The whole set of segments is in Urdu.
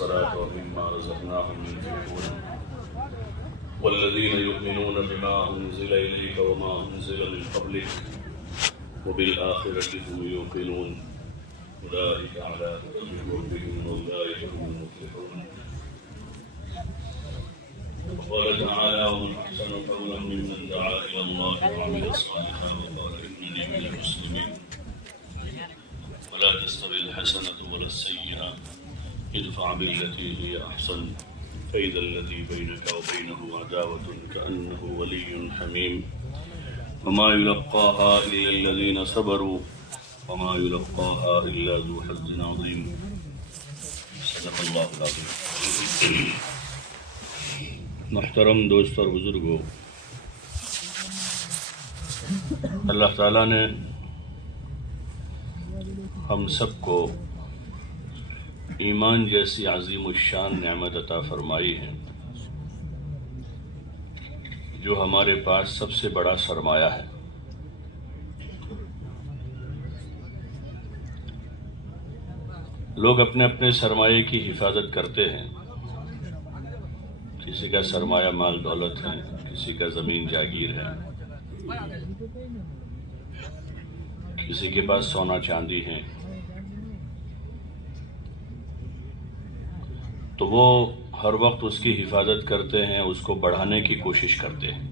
الصلاة ومما رزقناهم ينفقون والذين يؤمنون بما أنزل إليك وما أنزل من قبلك وبالآخرة هم يوقنون أولئك على هدى من ربهم وأولئك هم المفلحون. وقال تعالى: ومن أحسن قولا ممن دعا إلى الله وعمل صالحا وقال إنني من المسلمين. ولا تستوي الحسنة ولا السيئة ادفع بالتي هي أحسن فإذا الذي بينك وبينه عداوة كأنه ولي حميم وما يلقاها إلا الذين صبروا وما يلقاها إلا ذو حظ عظيم. صدق اللہ العظیم. محترم دوست اور بزرگوں، اللہ تعالیٰ نے ہم سب کو ایمان جیسی عظیم الشان نعمت عطا فرمائی ہے، جو ہمارے پاس سب سے بڑا سرمایہ ہے۔ لوگ اپنے اپنے سرمایے کی حفاظت کرتے ہیں۔ کسی کا سرمایہ مال دولت ہے، کسی کا زمین جاگیر ہے، کسی کے پاس سونا چاندی ہے، تو وہ ہر وقت اس کی حفاظت کرتے ہیں، اس کو بڑھانے کی کوشش کرتے ہیں،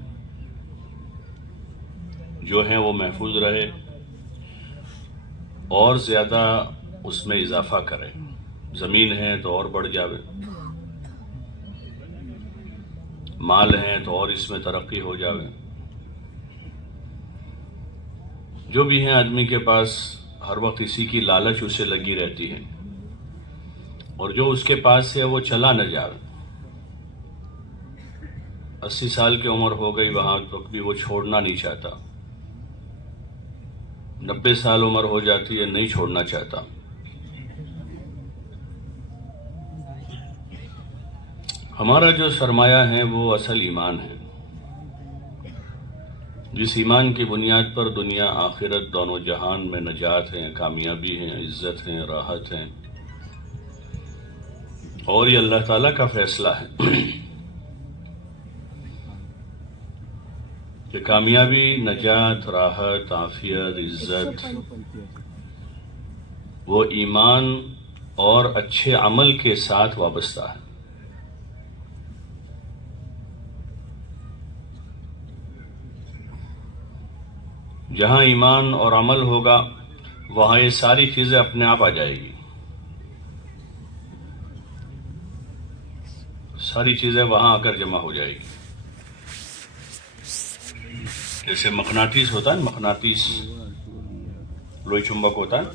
جو ہے وہ محفوظ رہے اور زیادہ اس میں اضافہ کرے۔ زمین ہے تو اور بڑھ جاوے، مال ہے تو اور اس میں ترقی ہو جاوے۔ جو بھی ہیں آدمی کے پاس ہر وقت اسی کی لالچ اسے لگی رہتی ہے، اور جو اس کے پاس ہے وہ چلا نہ جاوے۔ 80 سال کی عمر ہو گئی، وہاں تک بھی وہ چھوڑنا نہیں چاہتا۔ 90 سال عمر ہو جاتی ہے، نہیں چھوڑنا چاہتا۔ ہمارا جو سرمایہ ہے وہ اصل ایمان ہے، جس ایمان کی بنیاد پر دنیا آخرت دونوں جہان میں نجات ہے، کامیابی ہے، عزت ہے، راحت ہے، اور یہ اللہ تعالیٰ کا فیصلہ ہے کہ کامیابی، نجات، راحت، عافیت، عزت وہ ایمان اور اچھے عمل کے ساتھ وابستہ ہے۔ جہاں ایمان اور عمل ہوگا وہاں یہ ساری چیزیں اپنے آپ آ جائے گی، ساری چیزیں وہاں آ کر جمع ہو جائے گی۔ جیسے مقناطیس ہوتا ہے، مقناطیس لوئی چمبک ہوتا ہے،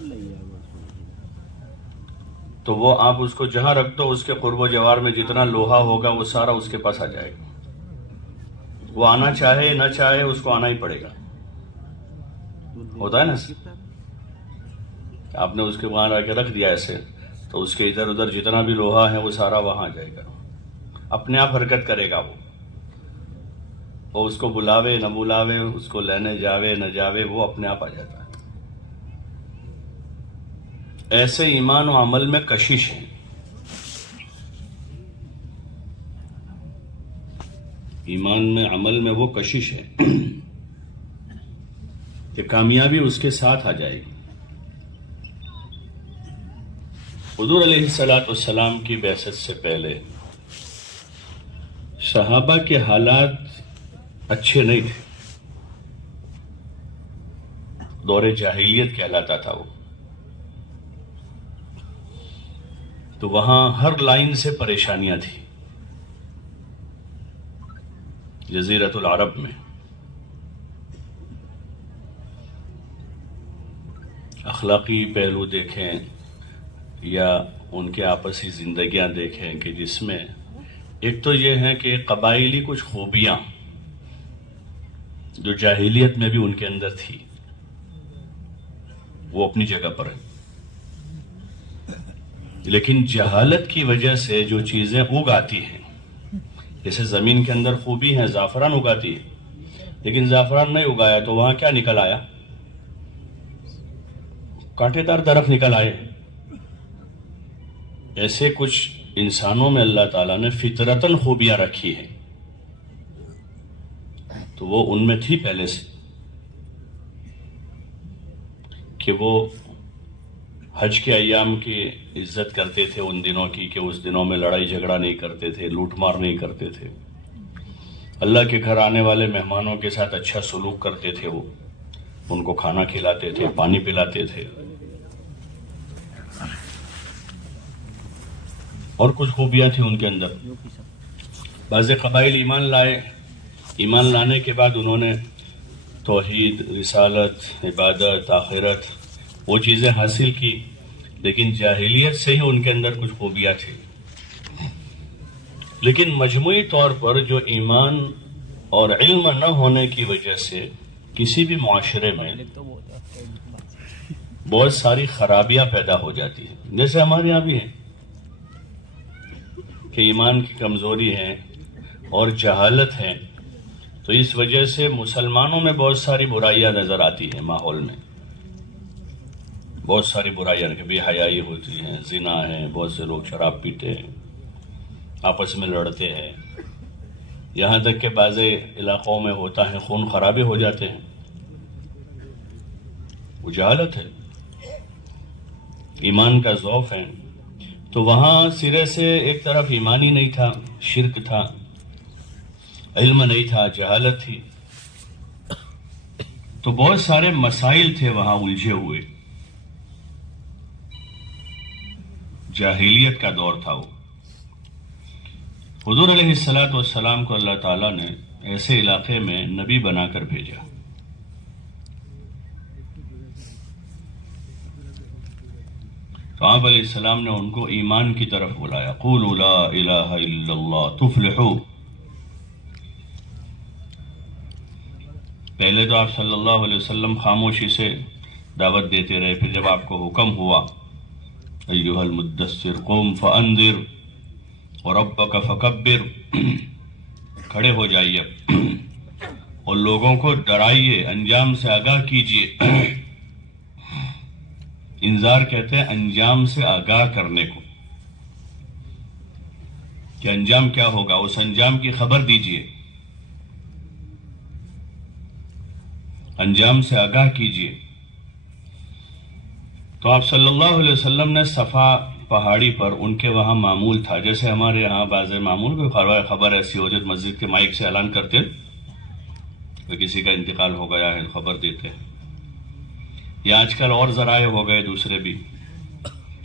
تو وہ آپ اس کو جہاں رکھ دو، اس کے قرب و جوار میں جتنا لوہا ہوگا وہ سارا اس کے پاس آ جائے گا۔ وہ آنا چاہے نہ چاہے اس کو آنا ہی پڑے گا۔ ہوتا ہے نا، آپ نے اس کے وہاں لا کے رکھ دیا ایسے، تو اس کے ادھر ادھر جتنا بھی لوہا ہے وہ سارا وہاں آ جائے گا، اپنے آپ حرکت کرے گا وہ اس کو بلاوے نہ بلاوے، اس کو لینے جاوے نہ جاوے، وہ اپنے آپ آ جاتا ہے۔ ایسے ایمان و عمل میں کشش ہے۔ ایمان میں، عمل میں وہ کشش ہے کہ کامیابی اس کے ساتھ آ جائے گی۔ حضور علیہ السلام کی بعثت سے پہلے صحابہ کے حالات اچھے نہیں تھے، دور جاہلیت کہلاتا تھا وہ، تو وہاں ہر لائن سے پریشانیاں تھیں۔ جزیرۃ العرب میں اخلاقی پہلو دیکھیں یا ان کے آپسی زندگیاں دیکھیں کہ جس میں ایک تو یہ ہے کہ قبائلی کچھ خوبیاں جو جاہلیت میں بھی ان کے اندر تھی وہ اپنی جگہ پر ہے، لیکن جہالت کی وجہ سے جو چیزیں اگ آتی ہیں، جیسے زمین کے اندر خوبی ہے، زعفران اگاتی ہے، لیکن زعفران نہیں اگایا تو وہاں کیا نکل آیا؟ کانٹے دار درخت نکل آئے۔ ایسے کچھ انسانوں میں اللہ تعالیٰ نے فطرتاً خوبیاں رکھی ہیں تو وہ ان میں تھی پہلے سے کہ وہ حج کے ایام کی عزت کرتے تھے ان دنوں کی، کہ اس دنوں میں لڑائی جھگڑا نہیں کرتے تھے، لوٹ مار نہیں کرتے تھے، اللہ کے گھر آنے والے مہمانوں کے ساتھ اچھا سلوک کرتے تھے، وہ ان کو کھانا کھلاتے تھے، پانی پلاتے تھے، اور کچھ خوبیاں تھیں ان کے اندر۔ بعض قبائل ایمان لائے، ایمان لانے کے بعد انہوں نے توحید، رسالت، عبادت، آخرت وہ چیزیں حاصل کی، لیکن جاہلیت سے ہی ان کے اندر کچھ خوبیاں تھیں۔ لیکن مجموعی طور پر جو ایمان اور علم نہ ہونے کی وجہ سے کسی بھی معاشرے میں بہت ساری خرابیاں پیدا ہو جاتی ہیں، جیسے ہمارے یہاں بھی ہیں کہ ایمان کی کمزوری ہے اور جہالت ہے، تو اس وجہ سے مسلمانوں میں بہت ساری برائیاں نظر آتی ہیں، ماحول میں بہت ساری برائیاں، کہ بے حیائی ہوتی ہیں، زنا ہے، بہت سے لوگ شراب پیتے ہیں، آپس میں لڑتے ہیں، یہاں تک کہ بعض علاقوں میں ہوتا ہے خون خرابے ہو جاتے ہیں۔ وہ جہالت ہے، ایمان کا ضعف ہے۔ تو وہاں سرے سے ایک طرف ایمان ہی نہیں تھا، شرک تھا، علم نہیں تھا، جہالت تھی، تو بہت سارے مسائل تھے وہاں الجھے ہوئے، جاہلیت کا دور تھا وہ۔ حضور علیہ السلام کو اللہ تعالیٰ نے ایسے علاقے میں نبی بنا کر بھیجا، تو آپ علیہ السلام نے ان کو ایمان کی طرف بلایا، قولوا لا الہ الا اللہ تفلحوا۔ پہلے تو آپ صلی اللہ علیہ وسلم خاموشی سے دعوت دیتے رہے، پھر جب آپ کو حکم ہوا ایھا المدثر قم فانذر وربک فکبر، کھڑے ہو جائیے اور لوگوں کو ڈرائیے، انجام سے آگاہ کیجیے۔ انذار کہتے ہیں انجام سے آگاہ کرنے کو، کہ انجام کیا ہوگا، اس انجام کی خبر دیجیے، انجام سے آگاہ کیجیے۔ تو آپ صلی اللہ علیہ وسلم نے صفا پہاڑی پر، ان کے وہاں معمول تھا، جیسے ہمارے یہاں بعض معمول کوئی خبر ایسی ہو جائے مسجد کے مائک سے اعلان کرتے کہ کسی کا انتقال ہو گیا ہے، خبر دیتے ہیں، یا آج کل اور ذرائع ہو گئے دوسرے بھی،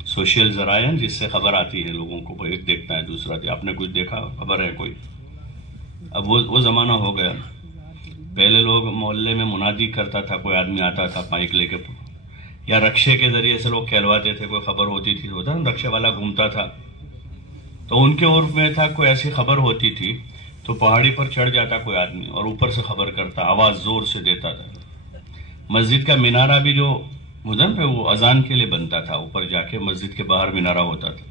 سوشل ذرائع ہیں جس سے خبر آتی ہے لوگوں کو، ایک دیکھتا ہے دوسرا، آپ نے کچھ دیکھا، خبر ہے کوئی۔ اب وہ زمانہ ہو گیا، پہلے لوگ محلے میں منادی کرتا تھا، کوئی آدمی آتا تھا مائک لے کے، یا رکشے کے ذریعے سے لوگ کہلواتے تھے، کوئی خبر ہوتی تھی، ہوتا نا رکشے والا گھومتا تھا، تو ان کے عرف میں تھا کوئی ایسی خبر ہوتی تھی تو پہاڑی پر چڑھ جاتا کوئی آدمی اور اوپر سے خبر کرتا، آواز زور سے دیتا تھا۔ مسجد کا مینارہ بھی جو مدن پہ وہ اذان کے لیے بنتا تھا، اوپر جا کے مسجد کے باہر مینارہ ہوتا تھا،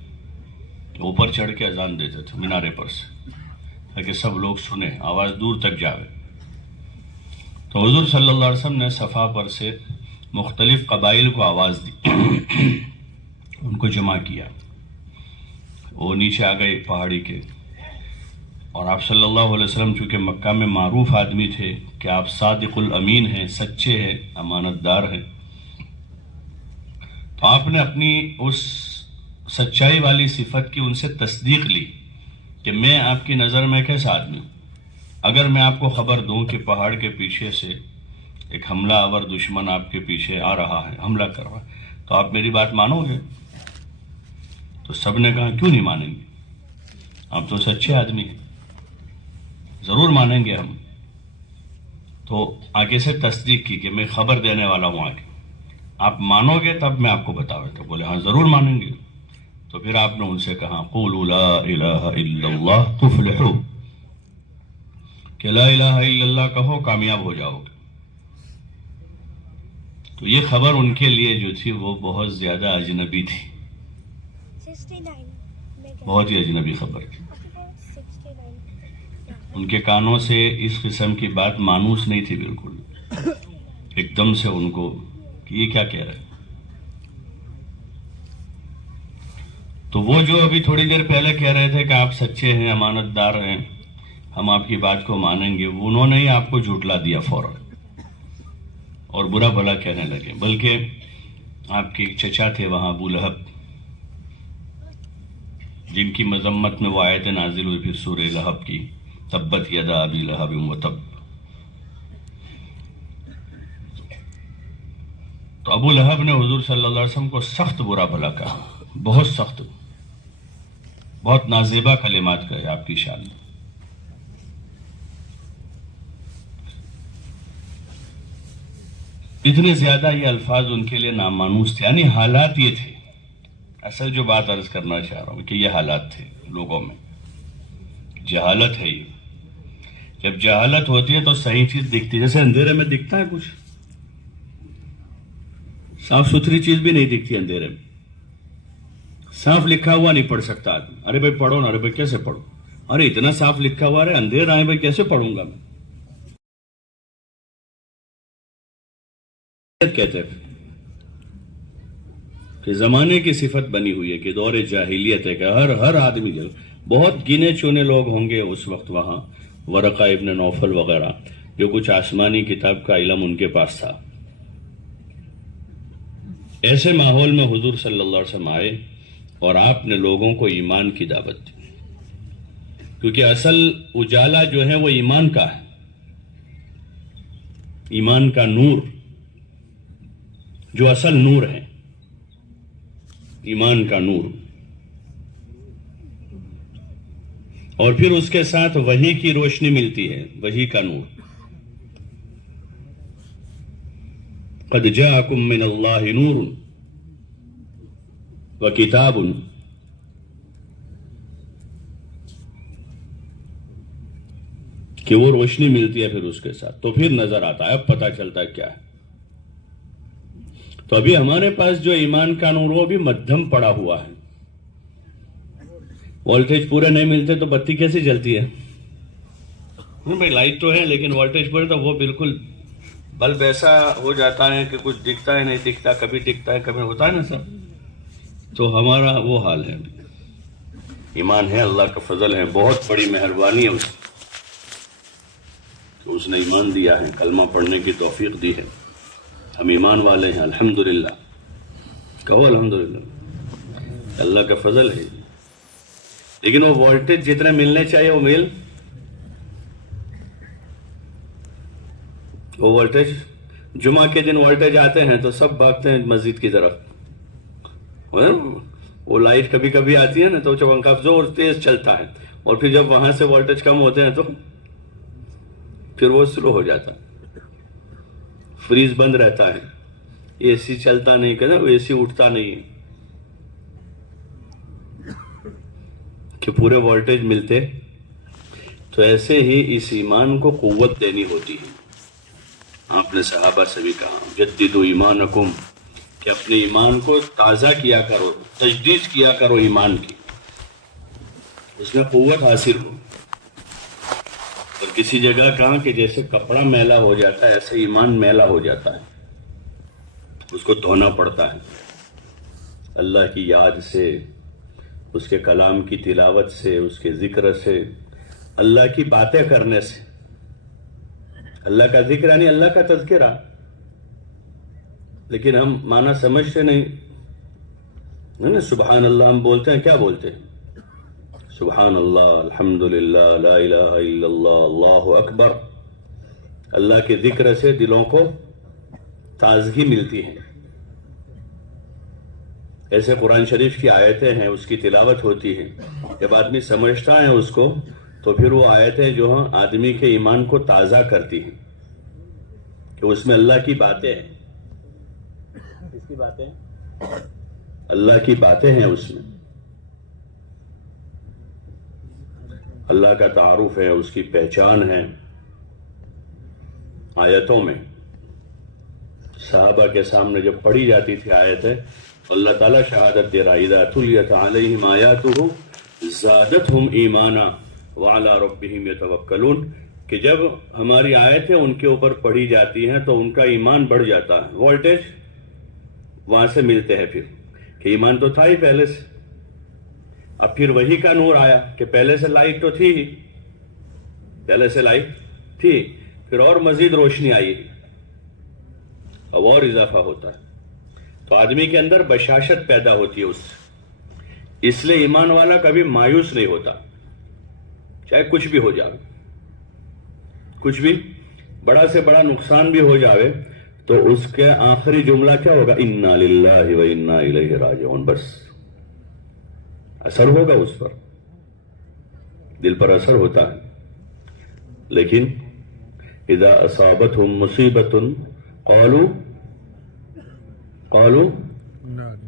اوپر چڑھ کے اذان دیتے تھے مینارے پر سے، تاکہ سب لوگ سنیں، آواز دور تک جاوے۔ تو حضور صلی اللہ علیہ وسلم نے صفا پر سے مختلف قبائل کو آواز دی، ان کو جمع کیا، وہ نیچے آ گئے پہاڑی کے، اور آپ صلی اللہ علیہ وسلم چونکہ مکہ میں معروف آدمی تھے کہ آپ صادق الامین ہیں، سچے ہیں، امانت دار ہیں، تو آپ نے اپنی اس سچائی والی صفت کی ان سے تصدیق لی کہ میں آپ کی نظر میں کیسا آدمی ہوں، اگر میں آپ کو خبر دوں کہ پہاڑ کے پیچھے سے ایک حملہ آور دشمن آپ کے پیچھے آ رہا ہے، حملہ کر رہا ہے، تو آپ میری بات مانو گے؟ تو سب نے کہا کیوں نہیں مانیں گے، آپ تو سچے آدمی ہیں، ضرور مانیں گے ہم۔ تو آگے سے تصدیق کی کہ میں خبر دینے والا ہوں، آگے آپ مانو گے تب میں آپ کو بتاؤں، تو بولے ہاں ضرور مانیں گے۔ تو پھر آپ نے ان سے کہا قولوا لا الہ الا اللہ تفلحوا، کہ لا الہ الا اللہ کہو کامیاب ہو جاؤ گے۔ تو یہ خبر ان کے لیے جو تھی وہ بہت زیادہ اجنبی تھی، بہت ہی اجنبی خبر تھی، ان کے کانوں سے اس قسم کی بات مانوس نہیں تھی بالکل، ایک دم سے ان کو کہ یہ کیا کہہ رہے ہیں۔ تو وہ جو ابھی تھوڑی دیر پہلے کہہ رہے تھے کہ آپ سچے ہیں، امانت دار ہیں، ہم آپ کی بات کو مانیں گے، انہوں نے ہی آپ کو جھٹلا دیا فوراً اور برا بھلا کہنے لگے. بلکہ آپ کے ایک چچا تھے وہاں، ابو لہب، جن کی مذمت میں وہ آیت نازل ہوئی پھر سورہ لہب کی، تبت یدا ابی لہب وتب. تو ابو لہب نے حضور صلی اللہ علیہ وسلم کو سخت برا بھلا کہا، بہت سخت، بہت نازیبا کلمات کہے آپ کی شان میں. اتنے زیادہ یہ الفاظ ان کے لیے نامانوس تھے. یعنی حالات یہ تھے، اصل جو بات عرض کرنا چاہ رہا ہوں کہ یہ حالات تھے لوگوں میں. جہالت ہے یہ. جب جہالت ہوتی ہے تو صحیح چیز دکھتی ہے، جیسے اندھیرے میں دکھتا ہے کچھ، صاف ستھری چیز بھی نہیں دکھتی اندھیرے میں. صاف لکھا ہوا نہیں پڑھ سکتا آدمی، ارے بھائی پڑھو نا، ارے بھائی کیسے پڑھو، ارے اتنا صاف لکھا ہوا، ارے اندھیرا ہے بھائی کیسے پڑھوں گا میں. کہتے ہیں کہ زمانے کی صفت بنی ہوئی ہے کہ دور جاہلیت ہے کہ ہر آدمی بہت گنے چونے لوگ ہوں گے اس وقت وہاں، ورقہ ابن نوفل وغیرہ، جو کچھ آسمانی کتاب کا علم ان کے پاس تھا. ایسے ماحول میں حضور صلی اللہ علیہ وسلم آئے اور آپ نے لوگوں کو ایمان کی دعوت دی، کیونکہ اصل اجالا جو ہے وہ ایمان کا ہے، ایمان کا نور جو اصل نور ہے، ایمان کا نور. اور پھر اس کے ساتھ وحی کی روشنی ملتی ہے، وحی کا نور. قد جاءکم من اللہ نور وکتاب، کہ وہ روشنی ملتی ہے پھر اس کے ساتھ، تو پھر نظر آتا ہے، اب پتہ چلتا ہے کیا ہے. تو ابھی ہمارے پاس جو ایمان کا نور وہ بھی مدھم پڑا ہوا ہے. وولٹیج پورے نہیں ملتے تو بتی کیسے جلتی ہے؟ بھائی لائٹ تو ہے لیکن وولٹیج پورے تو وہ بالکل بلب ایسا ہو جاتا ہے کہ کچھ دکھتا ہے نہیں دکھتا، کبھی دکھتا ہے کبھی ہوتا ہے نا سر. تو ہمارا وہ حال ہے. ایمان ہے، اللہ کا فضل ہے، بہت بڑی مہربانی ہے اس نے ایمان دیا ہے، کلمہ پڑھنے کی توفیق دی ہے. ہم ایمان والے ہیں، الحمدللہ. کہو الحمدللہ، اللہ کا فضل ہے. لیکن وہ وولٹیج جتنے ملنے چاہیے وہ وہ وولٹیج، جمعہ کے دن وولٹیج آتے ہیں تو سب بھاگتے ہیں مسجد کی طرف. وہ لائٹ کبھی کبھی آتی ہے نا تو چونکا زور تیز چلتا ہے، اور پھر جب وہاں سے وولٹیج کم ہوتے ہیں تو پھر وہ سلو ہو جاتا ہے، فریز بند رہتا ہے، اے سی چلتا نہیں، کہتے وہ اے سی اٹھتا نہیں کہ پورے وولٹیج ملتے. تو ایسے ہی اس ایمان کو قوت دینی ہوتی ہے. آپ نے صحابہ سے بھی کہا جددوا ایمانکم، کہ اپنے ایمان کو تازہ کیا کرو، تجدید کیا کرو ایمان کی، اس میں قوت حاصل ہو. اور کسی جگہ کہا کہ جیسے کپڑا میلا ہو جاتا ہے ایسے ایمان میلا ہو جاتا ہے، اس کو دھونا پڑتا ہے اللہ کی یاد سے، اس کے کلام کی تلاوت سے، اس کے ذکر سے، اللہ کی باتیں کرنے سے. اللہ کا ذکر یعنی اللہ کا تذکرہ، لیکن ہم معنی سمجھتے نہیں. سبحان اللہ ہم بولتے ہیں، کیا بولتے ہیں؟ سبحان اللہ، الحمدللہ، لا الہ الا اللہ، اللہ اکبر. اللہ کے ذکر سے دلوں کو تازگی ملتی ہے. ایسے قرآن شریف کی آیتیں ہیں، اس کی تلاوت ہوتی ہے، جب آدمی سمجھتا ہے اس کو تو پھر وہ آیتیں جو ہیں آدمی کے ایمان کو تازہ کرتی ہیں، کہ اس میں اللہ کی باتیں ہیں. کس کی باتیں؟ اللہ کی باتیں ہیں، اس میں اللہ کا تعارف ہے، اس کی پہچان ہے. آیتوں میں صحابہ کے سامنے جب پڑھی جاتی تھی آیتیں، اللہ تعالیٰ شہادت دے رہا اذا تلیت علیہم آیاتہ زادتہم ایمانا وعلی ربہم یتوکلون، کہ جب ہماری آیتیں ان کے اوپر پڑھی جاتی ہیں تو ان کا ایمان بڑھ جاتا ہے. وولٹیج وہاں سے ملتے ہیں پھر، کہ ایمان تو تھا ہی پہلے سے، اب پھر وہی کا نور آیا کہ پہلے سے لائٹ تو تھی ہی، پہلے سے لائٹ تھی، پھر اور مزید روشنی آئی، اب اور اضافہ ہوتا ہے، تو آدمی کے اندر بشاشت پیدا ہوتی ہے اس سے۔ اس لیے ایمان والا کبھی مایوس نہیں ہوتا، چاہے کچھ بھی ہو جائے، کچھ بھی بڑا سے بڑا نقصان بھی ہو جائے تو اس کے آخری جملہ کیا ہوگا؟ انا للہ و انا الیہ راجعون، بس اثر ہوگا اس پر، دل پر اثر ہوتا ہے۔ لیکن اذا اصابتهم مصیبت قالوا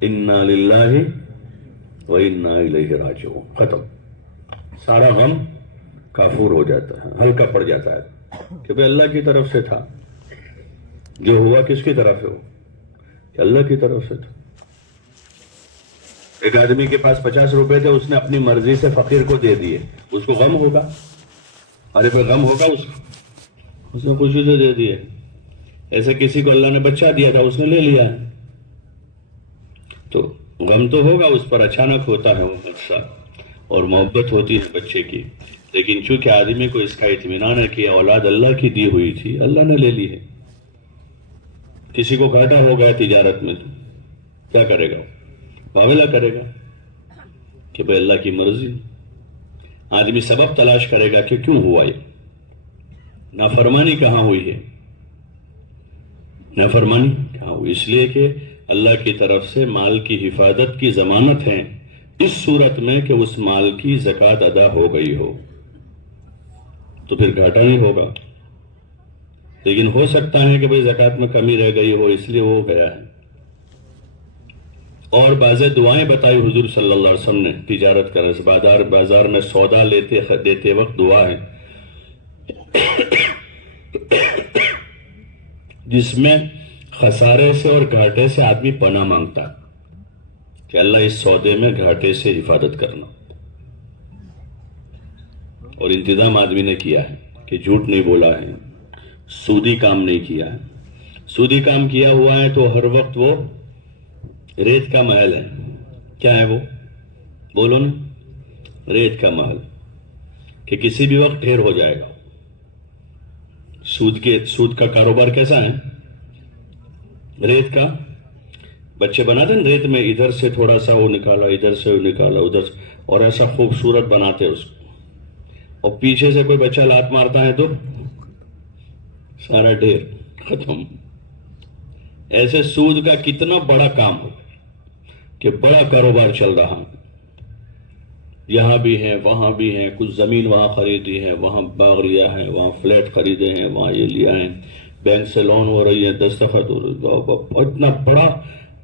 انا للہ و انا الیہ راجعون، ختم، سارا غم کافور ہو جاتا ہے، ہلکا پڑ جاتا ہے کہ بھئی اللہ کی طرف سے تھا، جو ہوا کس کی طرف سے ہو؟ کہ اللہ کی طرف سے تھا۔ ایک آدمی کے پاس 50 روپے تھے، اس نے اپنی مرضی سے فقیر کو دے دیے، اس کو غم ہوگا؟ ارے پہ غم ہوگا اس نے خوشی سے دے دیے۔ ایسے کسی کو اللہ نے بچہ دیا تھا، اس نے لے لیا ہے، تو غم تو ہوگا اس پر، اچانک ہوتا ہے وہ حادثہ، اور محبت ہوتی ہے بچے کی، لیکن چونکہ آدمی کو اس کا اطمینان ہے کہ اولاد اللہ کی دی ہوئی تھی، اللہ نے لے لی ہے۔ کسی کو گھاٹا ہو گیا تجارت میں تو کیا کرے گا؟ معاملہ کرے گا کہ بھئی اللہ کی مرضی، آدمی سبب تلاش کرے گا کہ کیوں ہوا یہ، نافرمانی کہاں ہوئی ہے، نافرمانی کہاں ہوئی؟ اس لیے کہ اللہ کی طرف سے مال کی حفاظت کی ضمانت ہے، اس صورت میں کہ اس مال کی زکوٰۃ ادا ہو گئی ہو تو پھر گھاٹا نہیں ہوگا، لیکن ہو سکتا ہے کہ بھئی زکوٰۃ میں کمی رہ گئی ہو، اس لیے وہ گیا ہے۔ اور بعض دعائیں بتائی حضور صلی اللہ علیہ وسلم نے تجارت کرنے سے، بازار میں سودا دیتے وقت دعا ہے جس میں خسارے سے اور گھاٹے سے آدمی پناہ مانگتا ہے کہ اللہ اس سودے میں گھاٹے سے حفاظت کرنا، اور انتظام آدمی نے کیا ہے کہ جھوٹ نہیں بولا ہے، سودی کام نہیں کیا ہے۔ سودی کام کیا ہوا ہے تو ہر وقت وہ ریت کا محل ہے، کیا ہے وہ؟ بولو نا، ریت کا محل، کہ کسی بھی وقت ڈھیر ہو جائے گا۔ سود کا کاروبار کیسا ہے؟ ریت کا، بچے بناتے ہیں ریت میں، ادھر سے تھوڑا سا وہ نکالا، ادھر سے وہ نکالا، ادھر سے، اور ایسا خوبصورت بناتے اس کو، اور پیچھے سے کوئی بچہ لات مارتا ہے تو سارا ڈھیر ختم۔ ایسے سود کا کتنا بڑا کام ہو کہ بڑا کاروبار چل رہا ہے، یہاں بھی ہے وہاں بھی ہے، کچھ زمین وہاں خریدی ہے، وہاں باغ لیا ہے، وہاں فلیٹ خریدے ہیں، وہاں یہ لیا ہے، بینک سے لون ہو رہی ہے، دستخط ہو رہی ہے، اتنا بڑا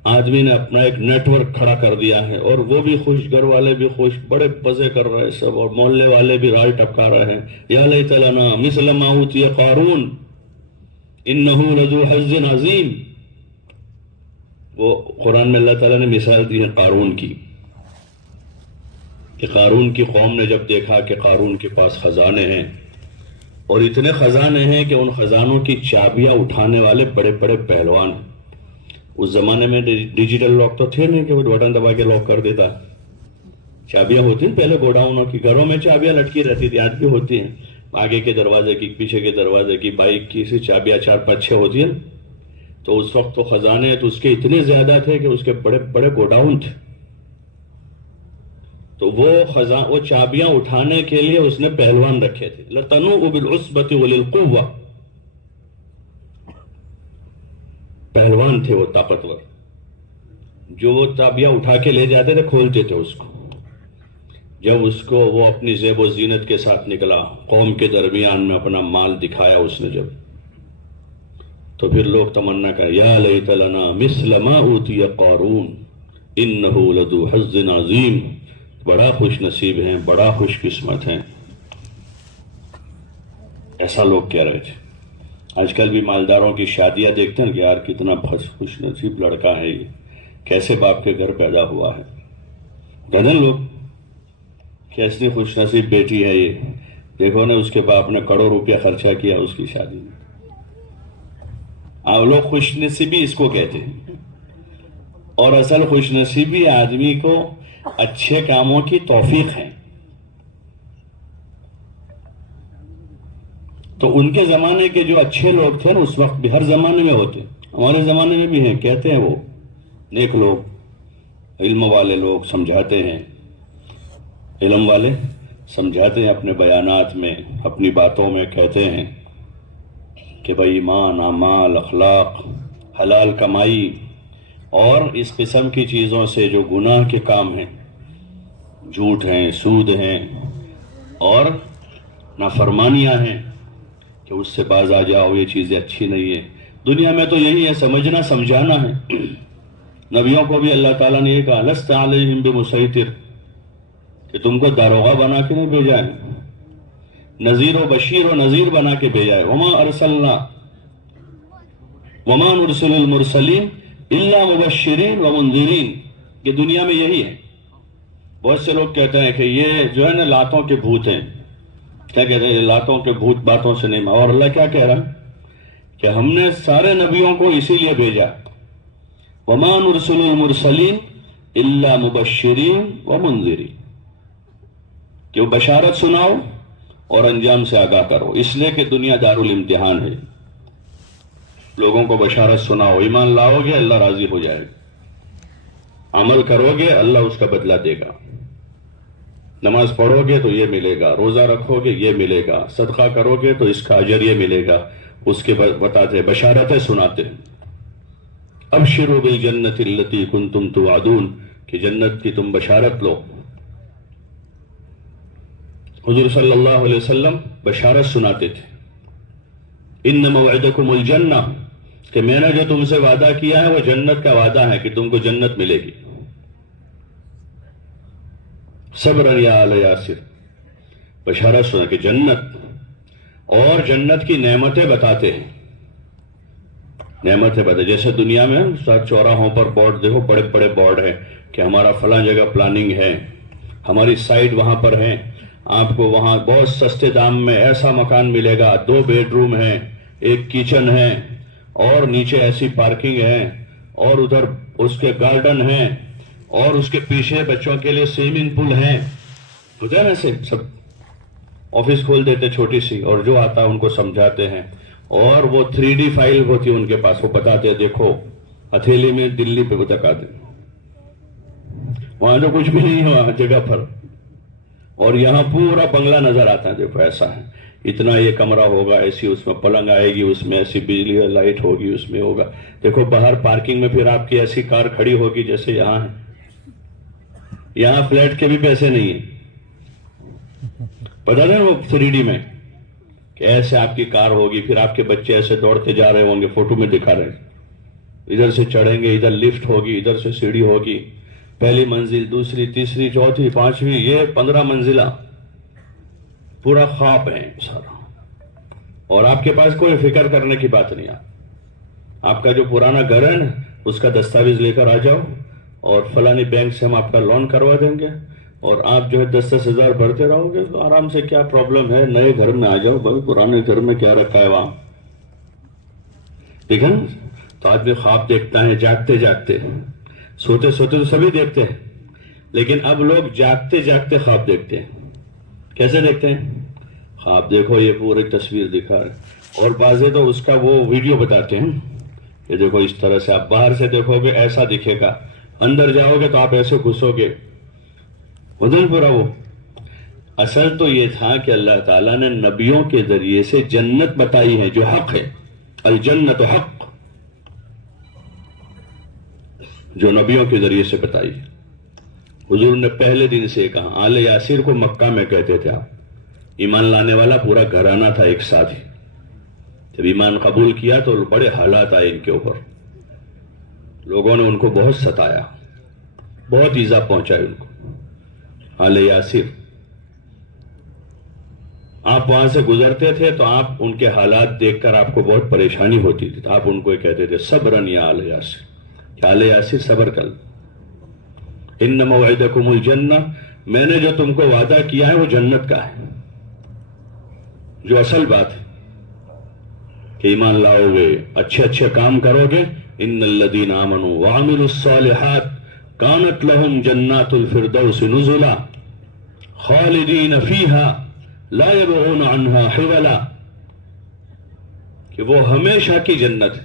آدمی نے اپنا ایک نیٹ ورک کھڑا کر دیا ہے، اور وہ بھی خوش، گھر والے بھی خوش، بڑے مزے کر رہے ہیں سب، اور محلے والے بھی رائے ٹپکا رہے ہیں، یا لیت لنا مثل ما اوتی قارون انہ لذو حظ عظیم۔ وہ قرآن میں اللہ تعالیٰ نے مثال دی ہے قارون کی، کہ قارون کی قوم نے جب دیکھا کہ قارون کے پاس خزانے ہیں، اور اتنے خزانے ہیں کہ ان خزانوں کی چابیاں اٹھانے والے بڑے بڑے پہلوان ہیں۔ اس زمانے میں ڈیجیٹل لاک تو تھے نہیں کہ وہ بٹن دبا کے لاک کر دیتا، چابیاں ہوتی ہیں پہلے گوڈاؤنوں کی، گھروں میں چابیاں لٹکی رہتی تھی، آج بھی ہوتی ہیں، آگے کے دروازے کی، پیچھے کے دروازے کی، بائک کی، سے چابیاں 4-5-6 ہوتی ہیں۔ تو اس وقت تو خزانے تو اس کے اتنے زیادہ تھے کہ اس کے بڑے بڑے گوڈاؤن تھے، تو وہ چابیاں اٹھانے کے لیے اس نے پہلوان رکھے تھے، لَتَنُوءُ بِالْعُصْبَةِ وَلِلْقُوَّةِ، پہلوان تھے وہ طاقتور، جو وہ چابیاں اٹھا کے لے جاتے تھے، کھولتے تھے اس کو۔ جب اس کو وہ اپنی زیب و زینت کے ساتھ نکلا، قوم کے درمیان میں اپنا مال دکھایا اس نے جب، تو پھر لوگ تمنا کر، یا لیت لنا مثل ما اوتی قارون انہ لذو حظ عظیم، بڑا خوش نصیب ہیں، بڑا خوش قسمت ہیں، ایسا لوگ کہہ رہے تھے۔ آج کل بھی مالداروں کی شادیاں دیکھتے ہیں کہ یار کتنا خوش نصیب لڑکا ہے یہ، کیسے باپ کے گھر پیدا ہوا ہے، کہتے ہیں لوگ کیسی خوش نصیب بیٹی ہے یہ، دیکھو نا اس کے باپ نے کروڑ روپیہ خرچہ کیا اس کی شادی میں۔ آپ لوگ خوش نصیبی اس کو کہتے ہیں، اور اصل خوش نصیبی آدمی کو اچھے کاموں کی توفیق ہے. تو ان کے زمانے کے جو اچھے لوگ تھے نا اس وقت بھی، ہر زمانے میں ہوتے، ہمارے زمانے میں بھی ہیں، کہتے ہیں وہ نیک لوگ، علم والے لوگ سمجھاتے ہیں، علم والے سمجھاتے ہیں اپنے بیانات میں، اپنی باتوں میں کہتے ہیں کہ بھائی ایمان، اعمال، اخلاق، حلال کمائی اور اس قسم کی چیزوں سے جو گناہ کے کام ہیں، جھوٹ ہیں، سود ہیں اور نافرمانیاں ہیں، کہ اس سے باز آ جاؤ، یہ چیزیں اچھی نہیں ہیں. دنیا میں تو یہی ہے، سمجھنا سمجھانا ہے. نبیوں کو بھی اللہ تعالیٰ نے یہ کہا لست علیہم بمسیطر، کہ تم کو داروغہ بنا کے نہیں بھیجا ہے، نذیر و بشیر و نذیر بنا کے بھیجا ہے. وما نرسل المرسلین الا مبشرین و منذرین. یہ دنیا میں یہی ہے. بہت سے لوگ کہتے ہیں کہ یہ جو ہے نا لاتوں کے بھوت ہیں. کیا کہتے ہیں؟ لاتوں کے بھوت باتوں سے نہیں. اور اللہ کیا کہہ رہا ہے کہ ہم نے سارے نبیوں کو اسی لیے بھیجا. وما نرسل المرسلین الا مبشرین و منذرین، کہ وہ بشارت سناؤ اور انجام سے آگاہ کرو. اس لیے کہ دنیا دارالامتحان ہے. لوگوں کو بشارت سناؤ، ایمان لاؤ گے اللہ راضی ہو جائے گا، عمل کرو گے اللہ اس کا بدلہ دے گا. نماز پڑھو گے تو یہ ملے گا، روزہ رکھو گے یہ ملے گا، صدقہ کرو گے تو اس کا اجر یہ ملے گا. اس کے بتاتے، بشارتیں سناتے ہیں. ابشروا بالجنت التي كنتم توعدون، کہ جنت کی تم بشارت لو. حضور صلی اللہ علیہ وسلم بشارت سناتے تھے. ان موعدکم الجنہ، کہ میں نے جو تم سے وعدہ کیا ہے وہ جنت کا وعدہ ہے کہ تم کو جنت ملے گی. صبرا یا آل یاسر، بشارت سنا کہ جنت، اور جنت کی نعمتیں بتاتے ہیں. نعمتیں بتاتے، جیسے دنیا میں چوراہوں پر بورڈ دیکھو، بڑے بڑے بورڈ ہیں کہ ہمارا فلاں جگہ پلاننگ ہے، ہماری سائٹ وہاں پر ہے، آپ کو وہاں بہت سستے دام میں ایسا مکان ملے گا، 2 بیڈ روم ہے، 1 کچن ہے، اور نیچے ایسی پارکنگ ہے، اور ادھر اس کے گارڈن ہے، اور اس کے پیچھے بچوں کے لیے سوئمنگ پول ہے. ہوتا ہے نا ایسے سب. آفس کھول دیتے چھوٹی سی، اور جو آتا ہے ان کو سمجھاتے ہیں، اور وہ 3D فائل ہوتی ہے ان کے پاس، وہ بتاتے ہیں دیکھو ہتھیلی میں دلی پہ بتا دیں، وہاں تو کچھ بھی نہیں ہوا جگہ پر، اور یہاں پورا بنگلہ نظر آتا ہے. دیکھو ایسا ہے، اتنا یہ کمرہ ہوگا، ایسی اس میں پلنگ آئے گی، اس میں ایسی بجلی لائٹ ہوگی، اس میں ہوگا. دیکھو باہر پارکنگ میں پھر آپ کی ایسی کار کھڑی ہوگی جیسے یہاں ہے. یہاں فلیٹ کے بھی پیسے نہیں ہیں، پتا دیں وہ 3D میں کہ ایسے آپ کی کار ہوگی، پھر آپ کے بچے ایسے دوڑتے جا رہے ہوں گے، فوٹو میں دکھا رہے ہیں، ادھر سے چڑھیں گے، ادھر لفٹ ہوگی، ادھر سے سیڑھی ہوگی، پہلی منزل، دوسری، تیسری، چوتھی، 5ویں، یہ 15 منزلہ، پورا خواب ہے سارا. اور آپ کے پاس کوئی فکر کرنے کی بات نہیں. آپ کا جو پرانا گھر ہے نا اس کا دستاویز لے کر آ جاؤ، اور فلانی بینک سے ہم آپ کا لون کروا دیں گے، اور آپ جو ہے 10-10 ہزار بھرتے رہو گے تو آرام سے. کیا پرابلم ہے؟ نئے گھر میں آ جاؤ بھائی، پرانے گھر میں کیا رکھا ہے وہاں. ٹھیک ہے نا؟ تو آدمی خواب دیکھتا ہے جاگتے جاگتے، سوتے سوتے تو سبھی دیکھتے ہیں، لیکن اب لوگ جاگتے جاگتے خواب دیکھتے ہیں. کیسے دیکھتے ہیں خواب؟ دیکھو یہ پوری تصویر دکھا رہے، اور بعضے تو اس کا وہ ویڈیو بتاتے ہیں کہ دیکھو اس طرح سے آپ باہر سے دیکھو گے ایسا دکھے گا، اندر جاؤ گے تو آپ ایسے گھسو گے. بدل پورا وہ. اصل تو یہ تھا کہ اللہ تعالیٰ نے نبیوں کے ذریعے سے جنت بتائی ہے جو حق ہے. الجنت حق، جو نبیوں کے ذریعے سے بتائی. حضور نے پہلے دن سے کہا، آل یاسر کو مکہ میں کہتے تھے آپ. ایمان لانے والا پورا گھرانہ تھا ایک ساتھ ہی. جب ایمان قبول کیا تو بڑے حالات آئے ان کے اوپر. لوگوں نے ان کو بہت ستایا، بہت ایذا پہنچائی ان کو. آل یاسر، آپ وہاں سے گزرتے تھے تو آپ ان کے حالات دیکھ کر آپ کو بہت پریشانی ہوتی تھی، تو آپ ان کو کہتے تھے صبرن یا آل یاسر، کہ آل یاسر صبر کر. ان موعدکم الجنہ، میں نے جو تم کو وعدہ کیا ہے وہ جنت کا ہے. جو اصل بات ہے کہ ایمان لاؤ گے، اچھے اچھے کام کرو گے. ان الذین آمنوا وعملوا الصالحات کانت لہم جنات الفردوس نزلا خالدین فیہا لا یبغون عنہا حولا، کہ وہ ہمیشہ کی جنت ہے،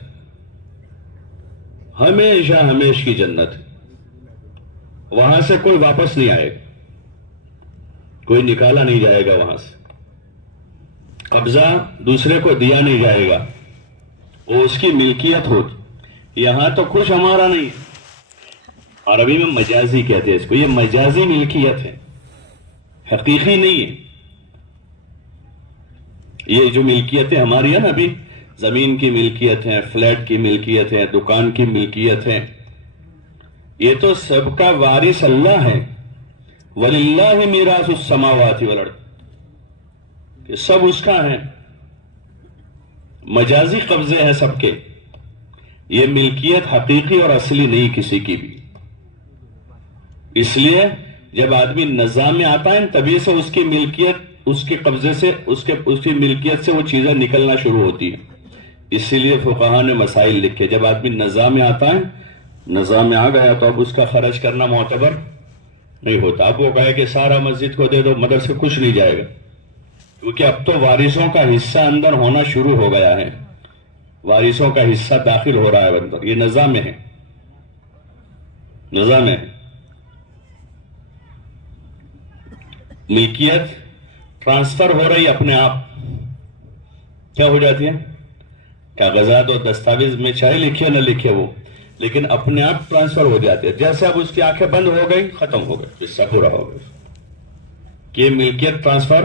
ہمیشہ ہمیش کی جنت ہے، وہاں سے کوئی واپس نہیں آئے گا، کوئی نکالا نہیں جائے گا وہاں سے، قبضہ دوسرے کو دیا نہیں جائے گا، وہ اس کی ملکیت ہوگی۔ یہاں تو کچھ ہمارا نہیں ہے، عربی میں مجازی کہتے ہیں اس کو، یہ مجازی ملکیت ہے، حقیقی نہیں ہے۔ یہ جو ملکیتیں ہماری ہیں نا ابھی، زمین کی ملکیت ہیں، فلیٹ کی ملکیت ہے، دکان کی ملکیت ہے، یہ تو سب کا وارث اللہ ہے۔ وَلِلَّهِ مِيرَاثُ السَّمَاوَاتِ وَالْأَرْضِ، کہ سب اس کا ہے، مجازی قبضے ہیں سب کے، یہ ملکیت حقیقی اور اصلی نہیں کسی کی بھی۔ اس لیے جب آدمی نظام میں آتا ہے تبھی سے اس کی ملکیت، اس کے قبضے سے، اس کی ملکیت سے وہ چیزیں نکلنا شروع ہوتی ہیں۔ اسی لیے فقہاء نے مسائل لکھے، جب آدمی نظام میں آتا ہے، نظام میں آ گیا تو اب اس کا خرچ کرنا معتبر نہیں ہوتا۔ اب وہ کہے کہ سارا مسجد کو دے دو، مدرسے کچھ نہیں جائے گا، کیونکہ اب تو وارثوں کا حصہ اندر ہونا شروع ہو گیا ہے، وارثوں کا حصہ داخل ہو رہا ہے اندر، یہ نظام میں ہے، نظام ہے۔ ملکیت ٹرانسفر ہو رہی اپنے آپ، کیا ہو جاتی ہے؟ کاغذات اور دستاویز میں چاہے لکھے نہ لکھے وہ، لیکن اپنے آپ ٹرانسفر ہو جاتے ہیں۔ جیسے اب اس کی آنکھیں بند ہو گئی، ختم ہو گئی، حصہ پورا ہو گیا، کہ ملکیت ٹرانسفر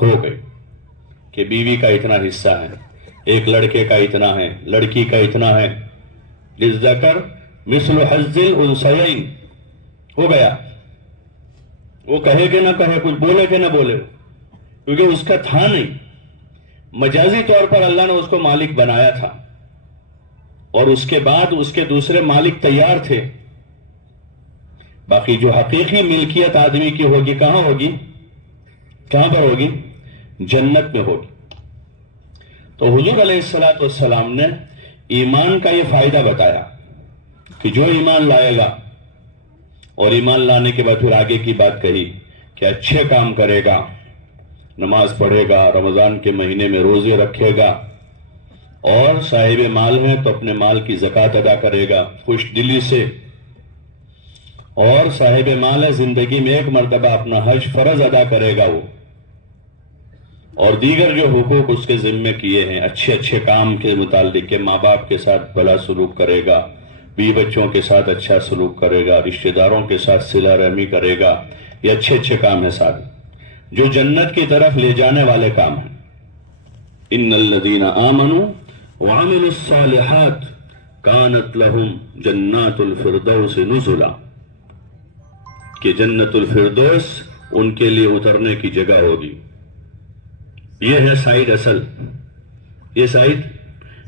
ہو گئی، کہ بیوی کا اتنا حصہ ہے، ایک لڑکے کا اتنا ہے، لڑکی کا اتنا ہے، للذکر مثل حظ الانثیین، ہو گیا۔ وہ کہے کہ نہ کہے، کچھ بولے کہ نہ بولے، کیونکہ اس کا تھا نہیں، مجازی طور پر اللہ نے اس کو مالک بنایا تھا، اور اس کے بعد اس کے دوسرے مالک تیار تھے۔ باقی جو حقیقی ملکیت آدمی کی ہوگی کہاں ہوگی؟ کہاں پر ہوگی؟ جنت میں ہوگی۔ تو حضور علیہ السلام نے ایمان کا یہ فائدہ بتایا کہ جو ایمان لائے گا، اور ایمان لانے کے بعد پھر آگے کی بات کہی کہ اچھے کام کرے گا، نماز پڑھے گا، رمضان کے مہینے میں روزے رکھے گا، اور صاحب مال ہے تو اپنے مال کی زکوٰۃ ادا کرے گا خوش دلی سے، اور صاحب مال ہے زندگی میں ایک مرتبہ اپنا حج فرض ادا کرے گا وہ، اور دیگر جو حقوق اس کے ذمے کیے ہیں اچھے اچھے کام کے متعلق، کہ ماں باپ کے ساتھ بھلا سلوک کرے گا، بیوی بچوں کے ساتھ اچھا سلوک کرے گا، رشتہ داروں کے ساتھ صلہ رحمی کرے گا، یہ اچھے اچھے کام ہیں سارے جو جنت کی طرف لے جانے والے کام ہیں۔ ان الذین آمنوا وعملوا الصالحات کانت لہم جنات الفردوس نزلا، کہ جنت الفردوس ان کے لیے اترنے کی جگہ ہوگی۔ یہ ہے سائید اصل، یہ سائید،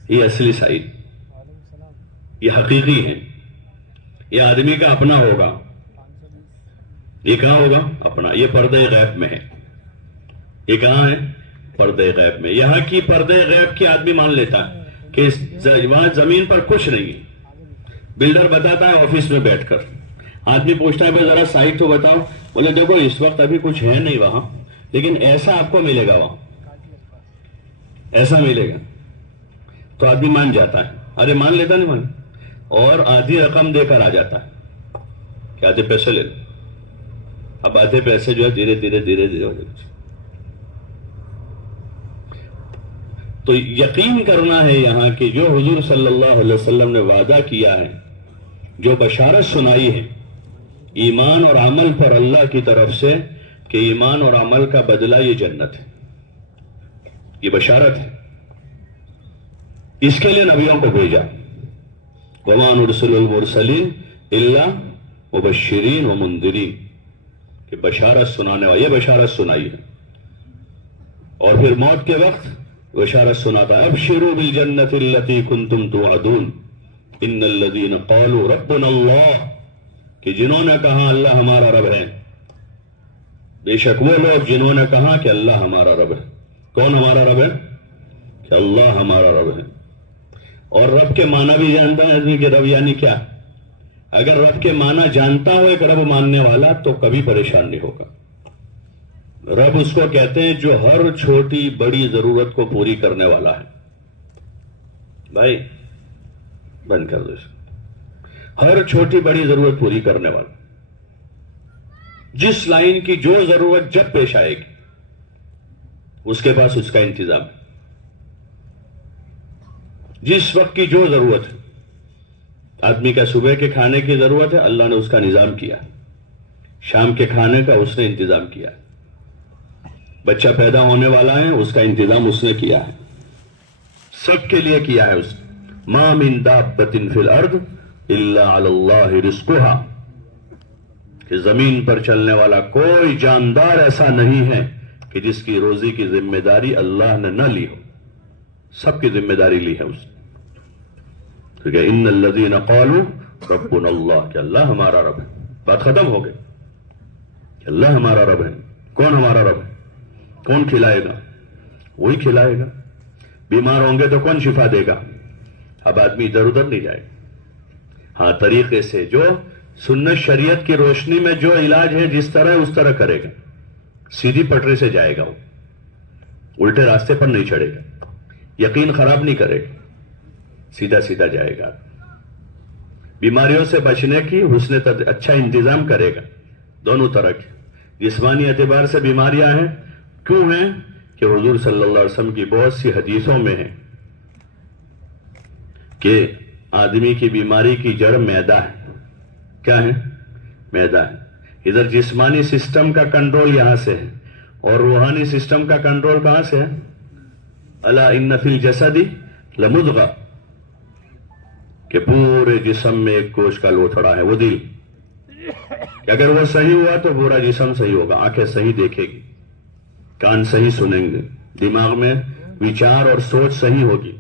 یہ اصلی سائید، یہ حقیقی ہے، یہ آدمی کا اپنا ہوگا۔ یہ کہاں ہوگا؟ اپنا، یہ پردے غیب میں ہے۔ یہ کہاں ہے؟ پردے غیب میں۔ یہاں کی پردے غیب کی آدمی مان لیتا ہے کہ وہاں زمین پر کچھ نہیں ہے، بلڈر بتاتا ہے آفس میں بیٹھ کر، آدمی پوچھتا ہے بھائی ذرا سائٹ تو بتاؤ، بولے دیکھو اس وقت ابھی کچھ ہے نہیں وہاں، لیکن ایسا آپ کو ملے گا، وہاں ایسا ملے گا، تو آدمی مان جاتا ہے۔ ارے مان لیتا نہیں مان، اور آدھی رقم دے کر آ جاتا ہے کہ آدھے پیسے لے لو۔ اب آدھے پیسے جو ہے دھیرے دھیرے دھیرے دھیرے ہو جائے۔ تو یقین کرنا ہے یہاں کہ جو حضور صلی اللہ علیہ وسلم نے وعدہ کیا ہے، جو بشارت سنائی ہے ایمان اور عمل پر اللہ کی طرف سے، کہ ایمان اور عمل کا بدلہ یہ جنت ہے، یہ بشارت ہے۔ اس کے لیے نبیوں کو بھیجا، وَمَا نُرْسِلُ الْمُرْسَلِينَ إِلَّا مُبَشِّرِينَ وَمُنذِرِينَ، کہ بشارت سنانے والا، یہ بشارت سنائی ہے۔ اور پھر موت کے وقت بشارت سناتا ہے، ابشروا بالجنۃ التي كنتم توعدون ان الذين قالوا ربنا اللہ، کہ جنہوں نے کہا اللہ ہمارا رب ہے، بے شک وہ لوگ جنہوں نے کہا کہ اللہ ہمارا رب ہے۔ کون ہمارا رب ہے؟ کہ اللہ ہمارا رب ہے۔ اور رب کے معنی بھی جانتا ہے آدمی کہ رب یعنی کیا؟ اگر رب کے معنی جانتا ہو ایک رب ماننے والا تو کبھی پریشان نہیں ہوگا. رب اس کو کہتے ہیں جو ہر چھوٹی بڑی ضرورت کو پوری کرنے والا ہے. بھائی بند کر دو اس کو. ہر چھوٹی بڑی ضرورت پوری کرنے والا, جس لائن کی جو ضرورت جب پیش آئے گی اس کے پاس اس کا انتظام ہے. جس وقت کی جو ضرورت ہے, آدمی کا صبح کے کھانے کی ضرورت ہے, اللہ نے اس کا نظام کیا. شام کے کھانے کا اس نے انتظام کیا. بچہ پیدا ہونے والا ہے, اس کا انتظام اس نے کیا ہے. سب کے لیے کیا ہے اس نے. ما من دابۃ فی الارض الا علی اللہ رزقها, کہ زمین پر چلنے والا کوئی جاندار ایسا نہیں ہے کہ جس کی روزی کی ذمہ داری اللہ نے نہ لی ہو. سب کی ذمہ داری لی ہے اس نے. ٹھیک ہے, ان الذین قالوا ربنا اللہ, کہ اللہ ہمارا رب ہے. بات ختم ہو گئی کہ اللہ ہمارا رب ہے. کون ہمارا رب ہے؟ کون کھلائے گا؟ وہی کھلائے گا. بیمار ہوں گے تو کون شفا دے گا؟ اب آدمی ادھر ادھر نہیں جائے گا. ہاں, طریقے سے جو سنت شریعت کی روشنی میں جو علاج ہے جس طرح ہے اس طرح کرے گا. سیدھی پٹری سے جائے گا, وہ الٹے راستے پر نہیں چڑھے گا. یقین خراب نہیں کرے گا, سیدھا سیدھا جائے گا. بیماریوں سے بچنے کی اچھا انتظام کرے گا دونوں طرح کی. جسمانی اعتبار سے بیماریاں ہیں, کیوں ہیں؟ کہ حضور صلی اللہ علیہ وسلم کی بہت سی حدیثوں میں ہے کہ آدمی کی بیماری کی جڑ معدہ ہے. کیا ہے؟ معدہ ہے. ادھر جسمانی سسٹم کا کنٹرول یہاں سے ہے, اور روحانی سسٹم کا کنٹرول کہاں سے ہے؟ الا ان فی الجسد لمضغہ, کہ پورے جسم میں ایک گوشت کا لوتھڑا ہے, وہ دل. کہ اگر وہ صحیح ہوا تو پورا جسم صحیح ہوگا. آنکھیں صحیح دیکھے گی, کان صحیح سنیں گے, دماغ میں وچار اور سوچ صحیح ہوگی,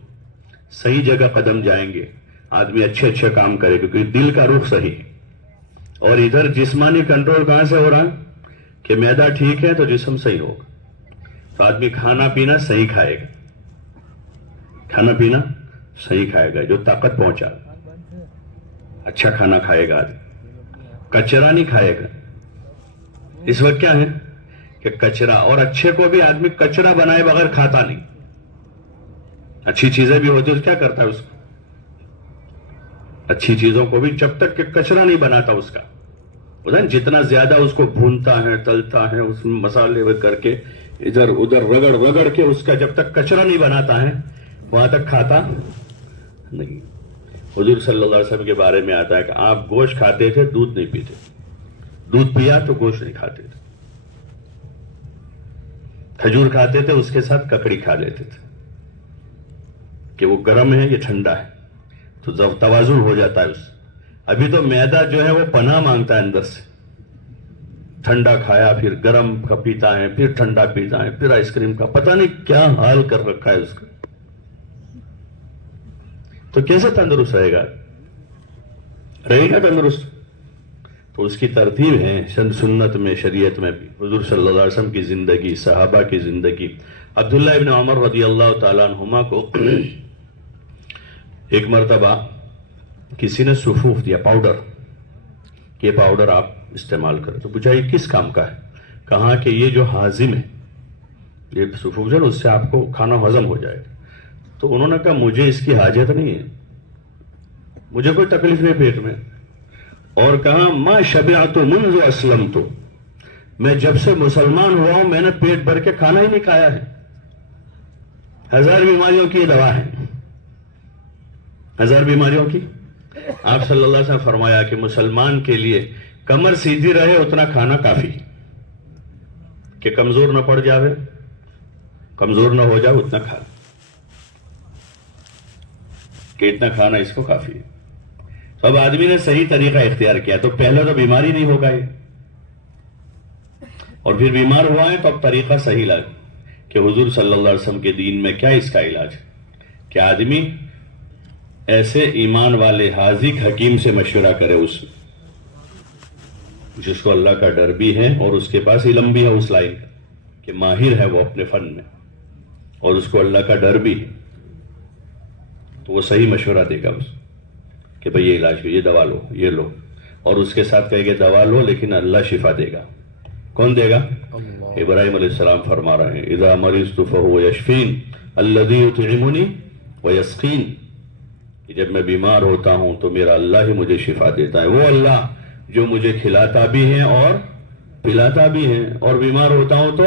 صحیح جگہ قدم جائیں گے, آدمی اچھے اچھے کام کرے گا کیونکہ دل کا رخ صحیح ہے. اور ادھر جسمانی کنٹرول کہاں سے ہو رہا ہے؟ کہ معدہ ٹھیک ہے تو جسم صحیح ہوگا. تو آدمی کھانا پینا صحیح کھائے گا, کھانا پینا صحیح کھائے گا جو طاقت پہنچا. اچھا کھانا کھائے گا, کچرا نہیں کھائے گا. اس وقت کیا ہے کہ کچرا, اور اچھے کو بھی آدمی کچرا بنائے بغیر کھاتا نہیں. اچھی چیزیں بھی ہوتی ہے تو کیا کرتا ہے اس کو؟ اچھی چیزوں کو بھی جب تک کہ کچرا نہیں بناتا اس کا, جتنا زیادہ اس کو بھونتا ہے, تلتا ہے, اس میں مسالے کر کے ادھر ادھر رگڑ رگڑ کے اس کا جب تک کچرا نہیں بناتا ہے وہاں تک کھاتا نہیں. حضور صلی اللہ علیہ وسلم کے بارے میں آتا ہے کہ آپ گوشت کھاتے تھے, دودھ نہیں پیتے. دودھ پیا تو گوشت نہیں کھاتے تھے. کھجور کھاتے تھے, اس کے ساتھ ککڑی کھا لیتے تھے کہ وہ گرم ہے یہ ٹھنڈا ہے, تو توازن ہو جاتا ہے اس. ابھی تو معدہ جو ہے وہ پناہ مانگتا ہے اندر سے. ٹھنڈا کھایا, پھر گرم کا پیتا ہے, پھر ٹھنڈا پیتا ہے, پھر آئس کریم کا, پتہ نہیں کیا حال کر رکھا ہے اس کا. تو کیسے تندرست رہے گا؟ رہے گا تندرست؟ تو اس کی ترتیب ہے سنت میں, شریعت میں بھی. حضور صلی اللہ علیہ وسلم کی زندگی, صحابہ کی زندگی. عبداللہ ابن عمر رضی اللہ تعالیٰ عنہما کو ایک مرتبہ کسی نے سفوف دیا, پاؤڈر, کہ یہ پاؤڈر آپ استعمال کریں. تو پوچھا یہ کس کام کا ہے؟ کہا کہ یہ جو ہاضم ہے, یہ سفوف جو ہے اس سے آپ کو کھانا ہضم ہو جائے گا. تو انہوں نے کہا مجھے اس کی حاجت نہیں ہے, مجھے کوئی تکلیف نہیں پیٹ میں. اور کہا ما شبعت منذ اسلمت, میں جب سے مسلمان ہوا ہوں میں نے پیٹ بھر کے کھانا ہی نہیں کھایا ہے. 1000 بیماریوں کی یہ دوا ہے, 1000 بیماریوں کی. آپ صلی اللہ علیہ وسلم فرمایا کہ مسلمان کے لیے کمر سیدھی رہے اتنا کھانا کافی, کہ کمزور نہ پڑ جاوے, کمزور نہ ہو جائے اتنا کھانا, کہ اتنا کھانا اس کو کافی ہے. تو اب آدمی نے صحیح طریقہ اختیار کیا تو پہلے تو بیماری نہیں ہوگا یہ, اور پھر بیمار ہوا ہے تو اب طریقہ صحیح لگا کہ حضور صلی اللہ علیہ وسلم کے دین میں کیا اس کا علاج ہے کہ آدمی ایسے ایمان والے حاذق حکیم سے مشورہ کرے, اس جس کو اللہ کا ڈر بھی ہے اور اس کے پاس علم بھی ہے اس لائن کا, کہ ماہر ہے وہ اپنے فن میں, اور اس کو اللہ کا ڈر بھی ہے, تو وہ صحیح مشورہ دے گا. کہ بھئی یہ علاج یہ دوا لو، یہ لو، اور اس کے ساتھ کہے کہ دوا لو لیکن اللہ شفا دے گا. کون دے گا؟ ابراہیم علیہ السلام فرما رہے ہیں اذا مرضت فهو یشفین الذی یطعمنی ویسقین، کہ جب میں بیمار ہوتا ہوں تو میرا اللہ ہی مجھے شفا دیتا ہے، وہ اللہ جو مجھے کھلاتا بھی ہے اور پلاتا بھی ہے، اور بیمار ہوتا ہوں تو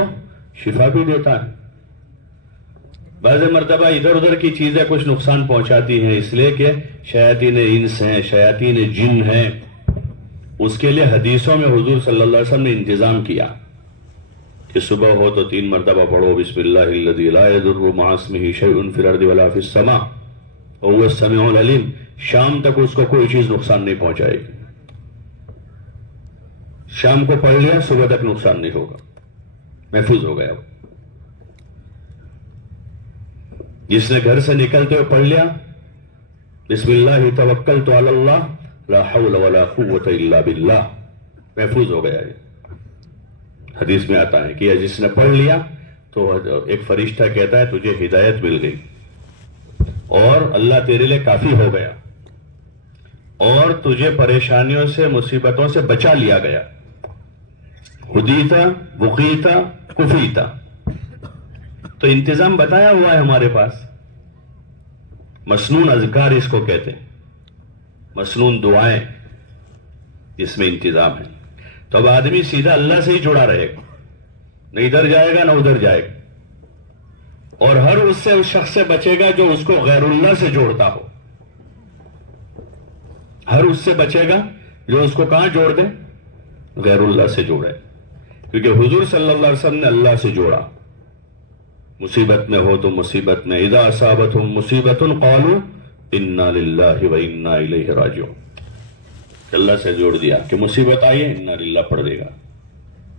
شفا بھی دیتا ہے. بعض مرتبہ ادھر ادھر کی چیزیں کچھ نقصان پہنچاتی ہیں، اس لیے کہ شیاطین انس ہیں، شیاطین جن ہیں. اس کے لیے حدیثوں میں حضور صلی اللہ علیہ وسلم نے انتظام کیا کہ صبح ہو تو 3 مرتبہ پڑھو بسم اللہ الذی لا یضر مع اسمہ شیء فی الارض ولا فی السماء وهو السمیع العلیم. شام تک اس کو کوئی چیز نقصان نہیں پہنچائے گی. شام کو پڑھ لیا صبح تک نقصان نہیں ہوگا، محفوظ ہو گیا. جس نے گھر سے نکلتے ہوئے پڑھ لیا بسم اللہ توکلت علی اللہ لا حول ولا قوت الا باللہ، محفوظ ہو گیا. حدیث میں آتا ہے کہ جس نے پڑھ لیا تو ایک فرشتہ کہتا ہے تجھے ہدایت مل گئی اور اللہ تیرے لیے کافی ہو گیا اور تجھے پریشانیوں سے مصیبتوں سے بچا لیا گیا. ہدیتا وقیتا کفیتا. تو انتظام بتایا ہوا ہے ہمارے پاس. مسنون اذکار اس کو کہتے ہیں، مسنون دعائیں جس میں انتظام ہے. تو اب آدمی سیدھا اللہ سے ہی جڑا رہے گا، نہ ادھر جائے گا نہ ادھر جائے گا، اور ہر اس شخص سے بچے گا جو اس کو غیر اللہ سے جوڑتا ہو. ہر اس سے بچے گا جو اس کو کہاں جوڑ دے؟ غیر اللہ سے جوڑے. کیونکہ حضور صلی اللہ علیہ وسلم نے اللہ سے جوڑا. مصیبت میں ہو تو مصیبت میں اذا اصابتهم مصیبت قالوا انا للہ و انا الیہ راجعون. اللہ سے جوڑ دیا کہ مصیبت آئی ہے انا للہ پڑھ دے گا،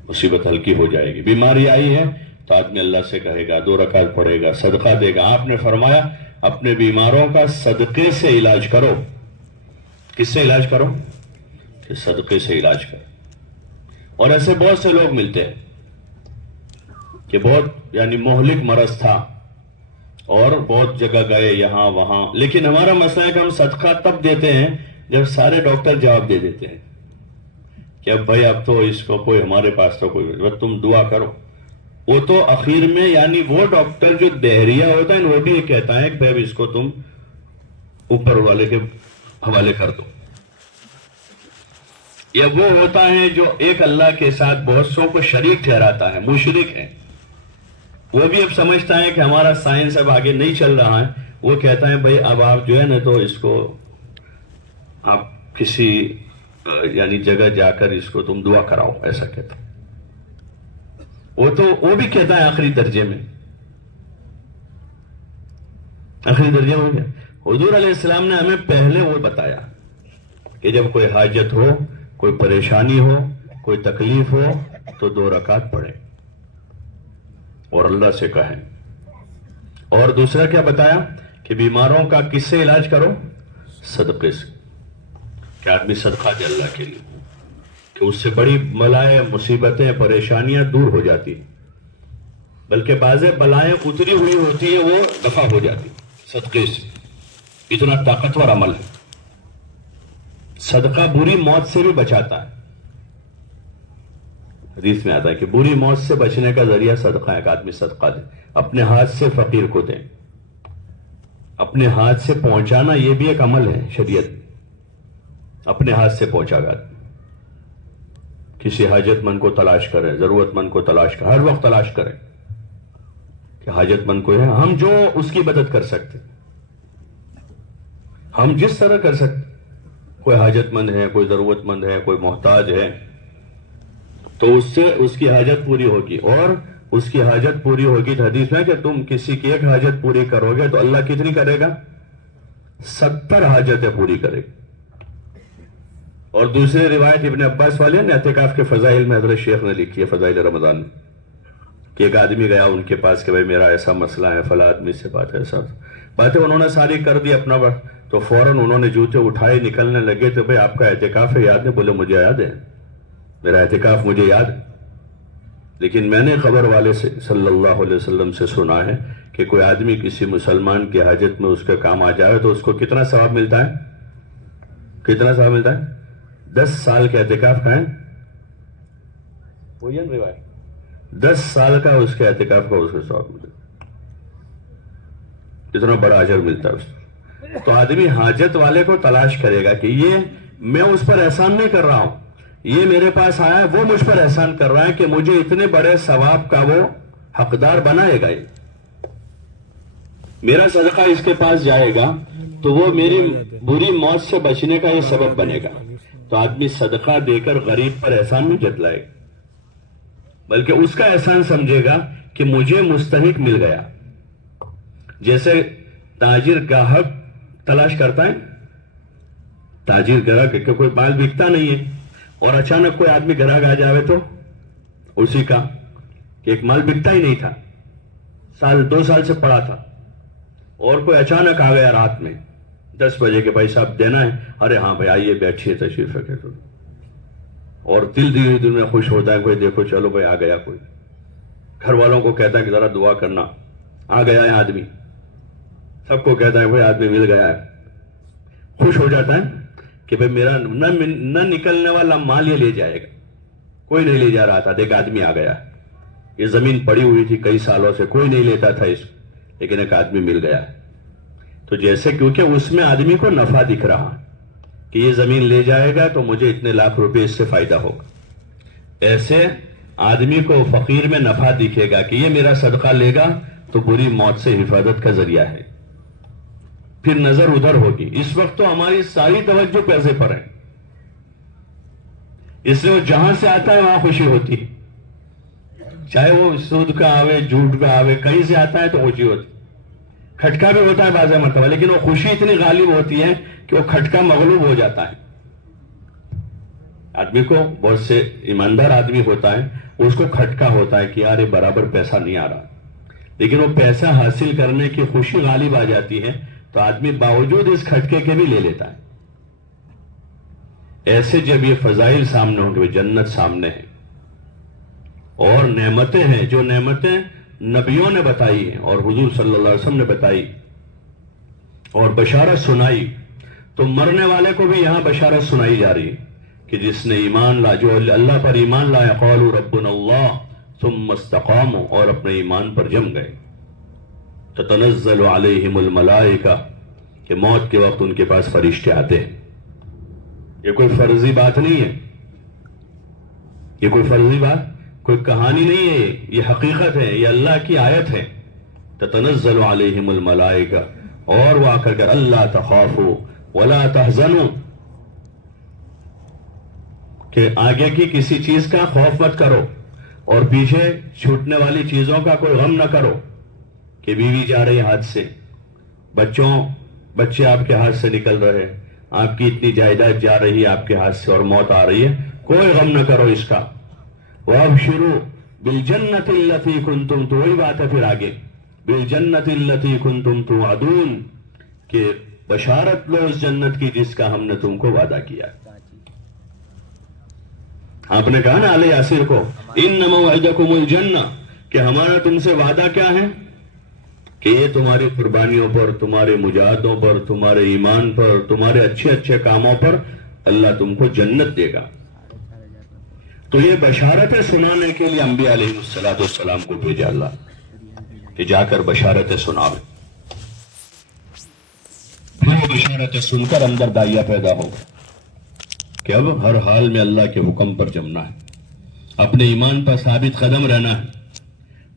مصیبت ہلکی ہو جائے گی. بیماری آئی ہے تو آدمی اللہ سے کہے گا، 2 رکعت پڑھے گا، صدقہ دے گا. آپ نے فرمایا اپنے بیماروں کا صدقے سے علاج کرو. کس سے علاج کرو؟ کہ صدقے سے علاج کرو. اور ایسے بہت سے لوگ ملتے ہیں کہ بہت یعنی مہلک مرض تھا اور بہت جگہ گئے یہاں وہاں، لیکن ہمارا مسئلہ ہے کہ ہم صدقہ تب دیتے ہیں جب سارے ڈاکٹر جواب دے دیتے ہیں کہ اب بھائی اب تو اس کو کوئی ہمارے پاس تو کوئی، تم دعا کرو. وہ تو اخیر میں یعنی وہ ڈاکٹر جو دہریہ ہوتا ہے وہ بھی یہ کہتا ہے کہ بھائی اب اس کو تم اوپر والے کے حوالے کر دو. یا وہ ہوتا ہے جو ایک اللہ کے ساتھ بہت سو کو شریک ٹھہراتا ہے، مشرک ہے. وہ بھی اب سمجھتا ہے کہ ہمارا سائنس اب آگے نہیں چل رہا ہے. وہ کہتا ہے بھائی اب آپ جو ہے نا تو اس کو آپ کسی یعنی جگہ جا کر اس کو تم دعا کراؤ، ایسا کہتا. وہ بھی کہتا ہے آخری درجے میں ہو گیا. حضور علیہ السلام نے ہمیں پہلے وہ بتایا کہ جب کوئی حاجت ہو، کوئی پریشانی ہو، کوئی تکلیف ہو تو 2 رکعت پڑھیں اور اللہ سے کہیں. اور دوسرا کیا بتایا کہ بیماروں کا کس سے علاج کرو؟ صدقے سے. کہ آدمی صدقہ دے اللہ کے لیے کہ اس سے بڑی بلائیں مصیبتیں پریشانیاں دور ہو جاتی، بلکہ بعض بلائیں اتری ہوئی ہوتی ہیں وہ دفع ہو جاتی صدقے سے. اتنا طاقتور عمل ہے. صدقہ بری موت سے بھی بچاتا ہے. حدیث میں آتا ہے کہ بری موت سے بچنے کا ذریعہ صدقہ ہے کہ آدمی صدقہ دے. اپنے ہاتھ سے فقیر کو دیں. اپنے ہاتھ سے پہنچانا یہ بھی ایک عمل ہے شریعت. اپنے ہاتھ سے پہنچا گا. کسی حاجت مند کو تلاش کریں، ضرورت مند کو تلاش کریں، ہر وقت تلاش کریں کہ حاجت مند کو ہے. ہم جو اس کی مدد کر سکتے، ہم جس طرح کر سکتے. کوئی حاجت مند ہے، کوئی ضرورت مند ہے، کوئی محتاج ہے تو اس سے اس کی حاجت پوری ہوگی. اور اس کی حاجت پوری ہوگی تو حدیث میں کہ تم کسی کی ایک حاجت پوری کرو گے تو اللہ کتنی کرے گا؟ 70 حاجتیں پوری کرے گا. اور دوسری روایت ابن عباس والے نے اعتکاف کے فضائل میں حضرت شیخ نے لکھی ہے، فضائل رمضان میں، کہ ایک آدمی گیا ان کے پاس کہ بھائی میرا ایسا مسئلہ ہے، فلاں آدمی سے بات ہے، سب باتیں انہوں نے ساری کر دی اپنا وقت. تو فوراً انہوں نے جوتے اٹھائے نکلنے لگے تو بھائی آپ کا اعتکاف ہے، یاد نہیں؟ بولے مجھے یاد ہے، میرا اعتکاف مجھے یاد ہے، لیکن میں نے خبر والے سے صلی اللہ علیہ وسلم سے سنا ہے کہ کوئی آدمی کسی مسلمان کی حاجت میں اس کا کام آ جائے تو اس کو کتنا ثواب ملتا ہے؟ کتنا ثواب ملتا ہے؟ 10 سال کے اعتکاف کا ہے، 10 سال کا اس کے اعتکاف کا اس کو ثواب ملتا ہے، اتنا بڑا اجر ملتا ہے اس کو۔ تو آدمی حاجت والے کو تلاش کرے گا کہ یہ میں اس پر احسان نہیں کر رہا ہوں، یہ میرے پاس آیا ہے، وہ مجھ پر احسان کر رہا ہے کہ مجھے اتنے بڑے ثواب کا وہ حقدار بنائے گا، میرا صدقہ اس کے پاس جائے گا تو وہ میری بری موت سے بچنے کا یہ سبب بنے گا۔ تو آدمی صدقہ دے کر غریب پر احسان نہیں جتلائے گا، بلکہ اس کا احسان سمجھے گا کہ مجھے مستحق مل گیا۔ جیسے تاجر گاہک تلاش کرتا ہے، تاجر گراہک کہ کوئی مال بکتا نہیں ہے اور اچانک کوئی آدمی گراہک آ جاوے تو اسی کا کہ ایک مال بکتا ہی نہیں تھا، 2 سال سے پڑا تھا، اور کوئی اچانک آ گیا رات میں 10 بجے کہ بھائی صاحب دینا ہے، ارے ہاں بھائی آئیے بیٹھیے تشریف رکھے، تو اور دل میں خوش ہوتا ہے، کوئی دیکھو چلو بھائی آ گیا، کوئی گھر والوں کو کہتا ہے کہ ذرا دعا کرنا، آ گیا ہے آدمی، سب کو کہتا ہے بھائی آدمی مل گیا ہے، خوش ہو جاتا ہے کہ بھائی میرا نہ نکلنے والا مال یہ لے جائے گا، کوئی نہیں لے جا رہا تھا، دیکھ آدمی آ گیا، یہ زمین پڑی ہوئی تھی کئی سالوں سے، کوئی نہیں لیتا تھا اس، لیکن ایک آدمی مل گیا ہے۔ تو جیسے کیونکہ اس میں آدمی کو نفع دکھ رہا کہ یہ زمین لے جائے گا تو مجھے اتنے لاکھ روپے اس سے فائدہ ہوگا، ایسے آدمی کو فقیر میں نفع دکھے گا کہ یہ میرا صدقہ لے گا تو بری موت سے حفاظت کا ذریعہ ہے، پھر نظر ادھر ہوگی۔ اس وقت تو ہماری ساری توجہ پیسے پر ہے، اس لیے وہ جہاں سے آتا ہے وہاں خوشی ہوتی ہے، چاہے وہ سود کا آوے، جھوٹ کا آوے، کہیں سے آتا ہے تو خوشی ہوتی، کھٹکا بھی ہوتا ہے بعض مرتبہ، لیکن وہ خوشی اتنی غالب ہوتی ہے کہ وہ کھٹکا مغلوب ہو جاتا ہے۔ آدمی کو بہت سے ایماندار آدمی ہوتا ہے، اس کو کھٹکا ہوتا ہے کہ یار یہ برابر پیسہ نہیں آ رہا، لیکن وہ پیسہ حاصل کرنے کی خوشی غالب آ جاتی ہے تو آدمی باوجود اس کھٹکے کے بھی لے لیتا ہے۔ ایسے جب یہ فضائل سامنے ہوں گے، جنت سامنے ہے اور نعمتیں ہیں، جو نعمتیں نبیوں نے بتائی ہیں اور حضور صلی اللہ علیہ وسلم نے بتائی اور بشارت سنائی، تو مرنے والے کو بھی یہاں بشارت سنائی جا رہی ہے کہ جس نے ایمان لا، جو اللہ پر ایمان لایا، قالوا ربنا اللہ ثم استقاموا، اور اپنے ایمان پر جم گئے، تتنزل علیہم الملائکہ، کہ موت کے وقت ان کے پاس فرشتے آتے ہیں۔ یہ کوئی فرضی بات نہیں ہے، یہ کوئی فرضی بات، کوئی کہانی نہیں ہے، یہ حقیقت ہے، یہ اللہ کی آیت ہے۔ تتنزل علیہم الملائکہ، اور وہ آ کر اللہ تخافوا ولا تحزنوا، کہ آگے کی کسی چیز کا خوف مت کرو اور پیچھے چھوٹنے والی چیزوں کا کوئی غم نہ کرو، کہ بیوی جا رہی ہاتھ سے، بچے آپ کے ہاتھ سے نکل رہے، آپ کی اتنی جائیداد جا رہی ہے آپ کے ہاتھ سے اور موت آ رہی ہے، کوئی غم نہ کرو اس کا۔ وَأَبْشِرُوا بِالْجَنَّةِ الَّتِي كُنْتُمْ، تو وہی بات ہے پھر آگے، بِالْجَنَّةِ الَّتِي كُنْتُمْ تُوعَدُونَ، کہ بشارت لو اس جنت کی جس کا ہم نے تم کو وعدہ کیا۔ آپ نے کہا نا علی یاسر کو، اِنَّ مَوْعِدَكُمُ الْجَنَّةُ، کہ ہمارا تم سے وعدہ کیا ہے کہ یہ تمہاری قربانیوں پر، تمہارے مجاہدوں پر، تمہارے ایمان پر، تمہارے اچھے اچھے کاموں پر اللہ تم کو جنت دے گا۔ تو یہ بشارتیں سنانے کے لیے انبیاء علیہ السلام کو بھیجا اللہ کہ جا کر بشارتیں سناوے۔ پھر وہ بشارتیں سن کر اندر داعیہ پیدا ہو کہ اب ہر حال میں اللہ کے حکم پر جمنا ہے، اپنے ایمان پر ثابت قدم رہنا ہے،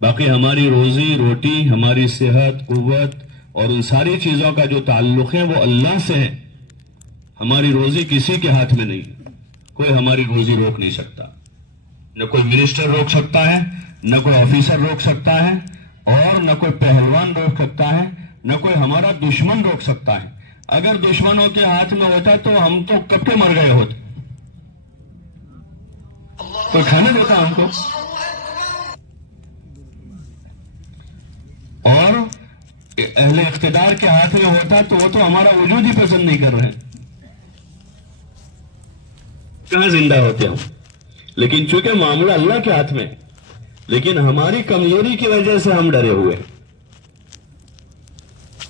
باقی ہماری روزی روٹی، ہماری صحت، قوت اور ان ساری چیزوں کا جو تعلق ہے وہ اللہ سے ہے۔ ہماری روزی کسی کے ہاتھ میں نہیں، کوئی ہماری روزی روک نہیں سکتا، نہ کوئی منسٹر روک سکتا ہے، نہ کوئی آفیسر روک سکتا ہے، اور نہ کوئی پہلوان روک سکتا ہے، نہ کوئی ہمارا دشمن روک سکتا ہے۔ اگر دشمنوں کے ہاتھ میں ہوتا تو ہم تو کب کے مر گئے ہوتے، کوئی کھانے دیتا ہم کو۔ اور اہل اقتدار کے ہاتھ میں ہوتا تو وہ تو ہمارا وجود ہی پسند نہیں کر رہے، کہاں زندہ ہوتے ہم۔ لیکن چونکہ معاملہ اللہ کے ہاتھ میں، لیکن ہماری کمزوری کی وجہ سے ہم ڈرے ہوئے،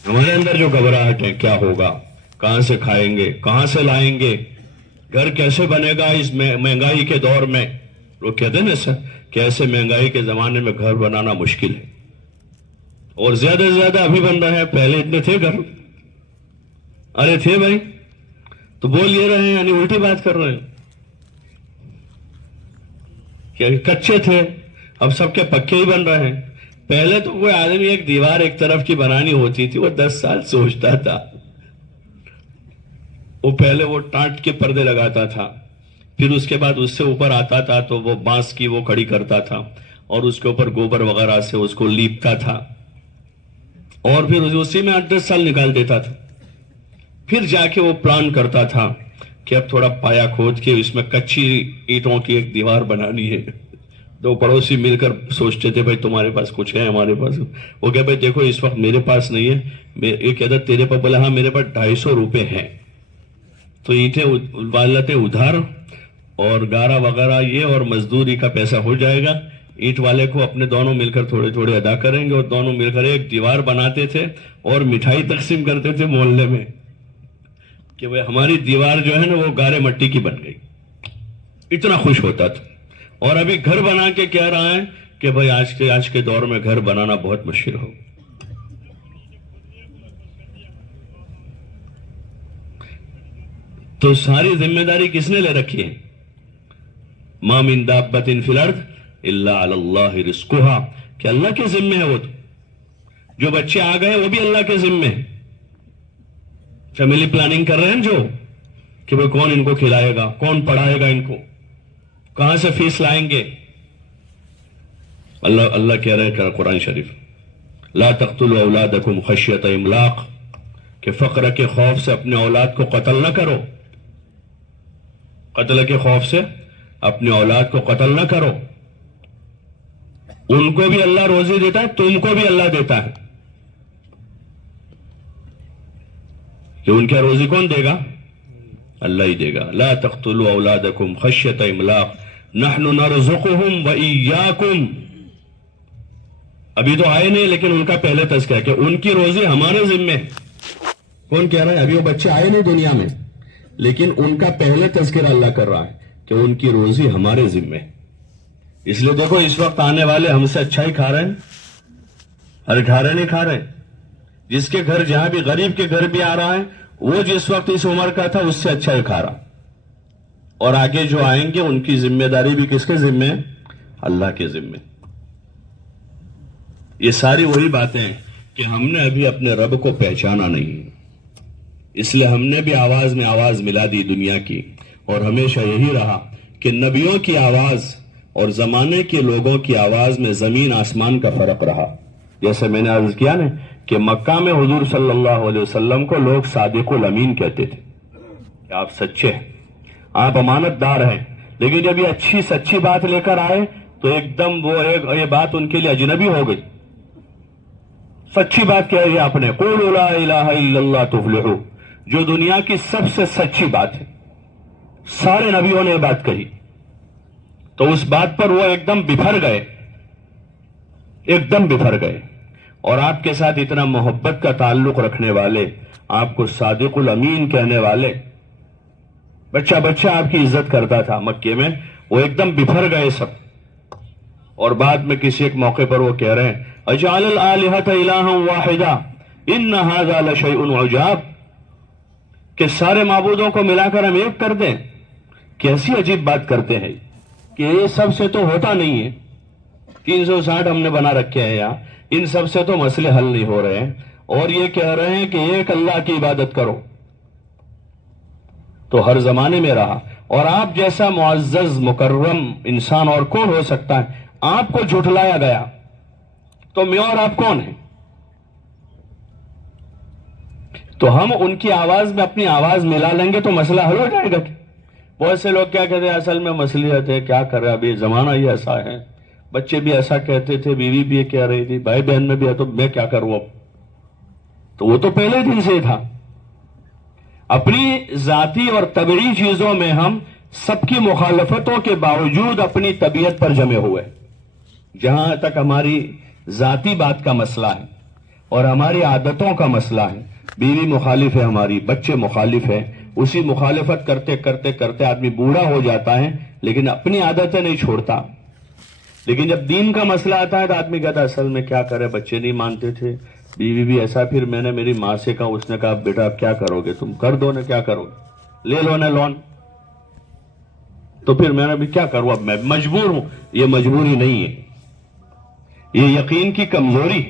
ہمارے اندر جو گھبراہٹ ہے کیا ہوگا، کہاں سے کھائیں گے, کہاں سے لائیں گے, گھر کیسے بنے گا اس مہنگائی کے دور میں. لوگ کہتے ہیں نا سر کہ ایسے مہنگائی کے زمانے میں گھر بنانا مشکل ہے, اور زیادہ سے زیادہ ابھی بن رہے ہیں, پہلے اتنے تھے گھر؟ ارے تھے بھائی, تو بول یہ رہے ہیں یعنی الٹی بات کر رہے ہیں کہ کچے تھے, اب سب کے پکے ہی بن رہے ہیں. پہلے تو کوئی آدمی ایک دیوار ایک طرف کی بنانی ہوتی تھی, وہ 10 سال سوچتا تھا. وہ پہلے وہ ٹانٹ کے پردے لگاتا تھا, پھر اس کے بعد اس سے اوپر آتا تھا تو وہ بانس کی وہ کھڑی کرتا تھا, اور اس کے اوپر گوبر وغیرہ سے اس کو لیپتا تھا, اور پھر اسی میں 8-10 سال نکال دیتا تھا. پھر جا کے وہ پلان کرتا تھا کہ اب تھوڑا پایا کھود کے اس میں کچی اینٹوں کی ایک دیوار بنانی ہے. دو پڑوسی مل کر سوچتے تھے بھائی تمہارے پاس کچھ ہے, ہمارے پاس. وہ کہ بھائی دیکھو اس وقت میرے پاس نہیں ہے. یہ کہتا تیرے پاس, بولا ہاں میرے پاس 250 روپے ہیں. تو اینٹیں والتے ادھار اور گارا وغیرہ یہ اور مزدوری کا پیسہ ہو جائے گا. اینٹ والے کو اپنے دونوں مل کر تھوڑے تھوڑے ادا کریں گے, اور دونوں مل کر ایک دیوار بناتے تھے اور مٹھائی تقسیم کرتے تھے محلے میں کہ بھائی ہماری دیوار جو ہے نا وہ گارے مٹی کی بن گئی. اتنا خوش ہوتا تھا. اور ابھی گھر بنا کے کہہ رہا ہے کہ بھائی آج کے دور میں گھر بنانا بہت مشکل ہو. تو ساری ذمہ داری کس نے لے رکھی ہے؟ ما من دابۃ فی الارض الا علی اللہ رزقها, کہ اللہ کے ذمہ ہے. وہ تو جو بچے آ گئے وہ بھی اللہ کے ذمہ ہے. فیملی پلاننگ کر رہے ہیں جو کہ بھئی کون ان کو کھلائے گا, کون پڑھائے گا ان کو, کہاں سے فیس لائیں گے. اللہ کہہ رہے ہیں قرآن شریف, لا تقتلوا اولادکم خشیۃ املاق, کہ فقر کے خوف سے اپنے اولاد کو قتل نہ کرو. قتل کے خوف سے اپنے اولاد کو قتل نہ کرو. ان کو بھی اللہ روزی دیتا ہے, تم کو بھی اللہ دیتا ہے. کہ ان کا روزی کون دے گا؟ اللہ ہی دے گا. لا تقتلوا اولادکم خشیۃ املاق نحن نرزقهم وإياكم. ابھی تو آئے نہیں لیکن ان کا پہلے تذکرہ کہ ان کی روزی ہمارے ذمہ ہے. کون کہہ رہا ہے؟ ابھی وہ بچے آئے نہیں دنیا میں, لیکن ان کا پہلے تذکرہ اللہ کر رہا ہے کہ ان کی روزی ہمارے ذمہ ہے. اس لیے دیکھو اس وقت آنے والے ہم سے اچھا ہی کھا رہے ہیں. ارے کھا رہے نہیں کھا رہے. جس کے گھر جہاں بھی غریب کے گھر بھی آ رہا ہے وہ جس وقت اس عمر کا تھا اس سے اچھا ہی کھا رہا. اور آگے جو آئیں گے ان کی ذمہ داری بھی کس کے ذمہ ہے؟ اللہ کے ذمہ. یہ ساری وہی باتیں ہیں کہ ہم نے ابھی اپنے رب کو پہچانا نہیں, اس لیے ہم نے بھی آواز میں آواز ملا دی دنیا کی. اور ہمیشہ یہی رہا کہ نبیوں کی آواز اور زمانے کے لوگوں کی آواز میں زمین آسمان کا فرق رہا. جیسے میں نے عرض کیا نا کہ مکہ میں حضور صلی اللہ علیہ وسلم کو لوگ صادق الامین کہتے تھے کہ آپ سچے ہیں, آپ امانت دار ہیں. لیکن جب یہ اچھی سچی بات لے کر آئے تو ایک دم وہ یہ بات ان کے لیے اجنبی ہو گئی. سچی بات کہہ رہی آپ نے, قولوا لا الہ الا اللہ تفلحوا, جو دنیا کی سب سے سچی بات ہے. سارے نبیوں نے یہ بات کہی تو اس بات پر وہ ایک دم بفر گئے, ایک دم بفر گئے. اور آپ کے ساتھ اتنا محبت کا تعلق رکھنے والے, آپ کو صادق الامین کہنے والے, بچہ بچہ آپ کی عزت کرتا تھا مکے میں, وہ ایک دم بفر گئے سب. اور بعد میں کسی ایک موقع پر وہ کہہ رہے ہیں اجعل الآلہۃ الہا واحدا ان ھذا لشیء عجاب, کہ سارے معبودوں کو ملا کر ہم ایک کر دیں. کیسی عجیب بات کرتے ہیں کہ یہ سب سے تو ہوتا نہیں ہے. 360 ہم نے بنا رکھے ہیں یہاں, ان سب سے تو مسئلے حل نہیں ہو رہے ہیں. اور یہ کہہ رہے ہیں کہ ایک اللہ کی عبادت کرو. تو ہر زمانے میں رہا. اور آپ جیسا معزز مکرم انسان اور کون ہو سکتا ہے؟ آپ کو جھٹلایا گیا تو میں اور آپ کون ہیں؟ تو ہم ان کی آواز میں اپنی آواز ملا لیں گے تو مسئلہ حل ہو جائے گا. بہت سے لوگ کیا کہتے ہیں اصل میں مصلیحت ہے, کیا کر رہے ابھی زمانہ ہی ایسا ہے, بچے بھی ایسا کہتے تھے, بیوی بھی یہ کہہ رہی تھی, بھائی بہن میں بھی ہے, تو میں کیا کروں اب. تو وہ تو پہلے دن سے تھا. اپنی ذاتی اور طبعی چیزوں میں ہم سب کی مخالفتوں کے باوجود اپنی طبیعت پر جمے ہوئے. جہاں تک ہماری ذاتی بات کا مسئلہ ہے اور ہماری عادتوں کا مسئلہ ہے, بیوی مخالف ہے ہماری، بچے مخالف ہیں، اسی مخالفت کرتے کرتے کرتے آدمی بوڑھا ہو جاتا ہے لیکن اپنی عادتیں نہیں چھوڑتا. لیکن جب دین کا مسئلہ آتا ہے تو آدمی کہتا ہے اصل میں کیا کرے، بچے نہیں مانتے تھے، بیوی بھی ایسا. پھر میں نے میری ماں سے کہا، اس نے کہا بیٹا کیا کرو گے تم، کر دو نا، کیا کرو گے، لے لو نا لون. تو پھر میں نے بھی کیا کروں، اب میں مجبور ہوں. یہ مجبوری نہیں ہے، یہ یقین کی کمزوری،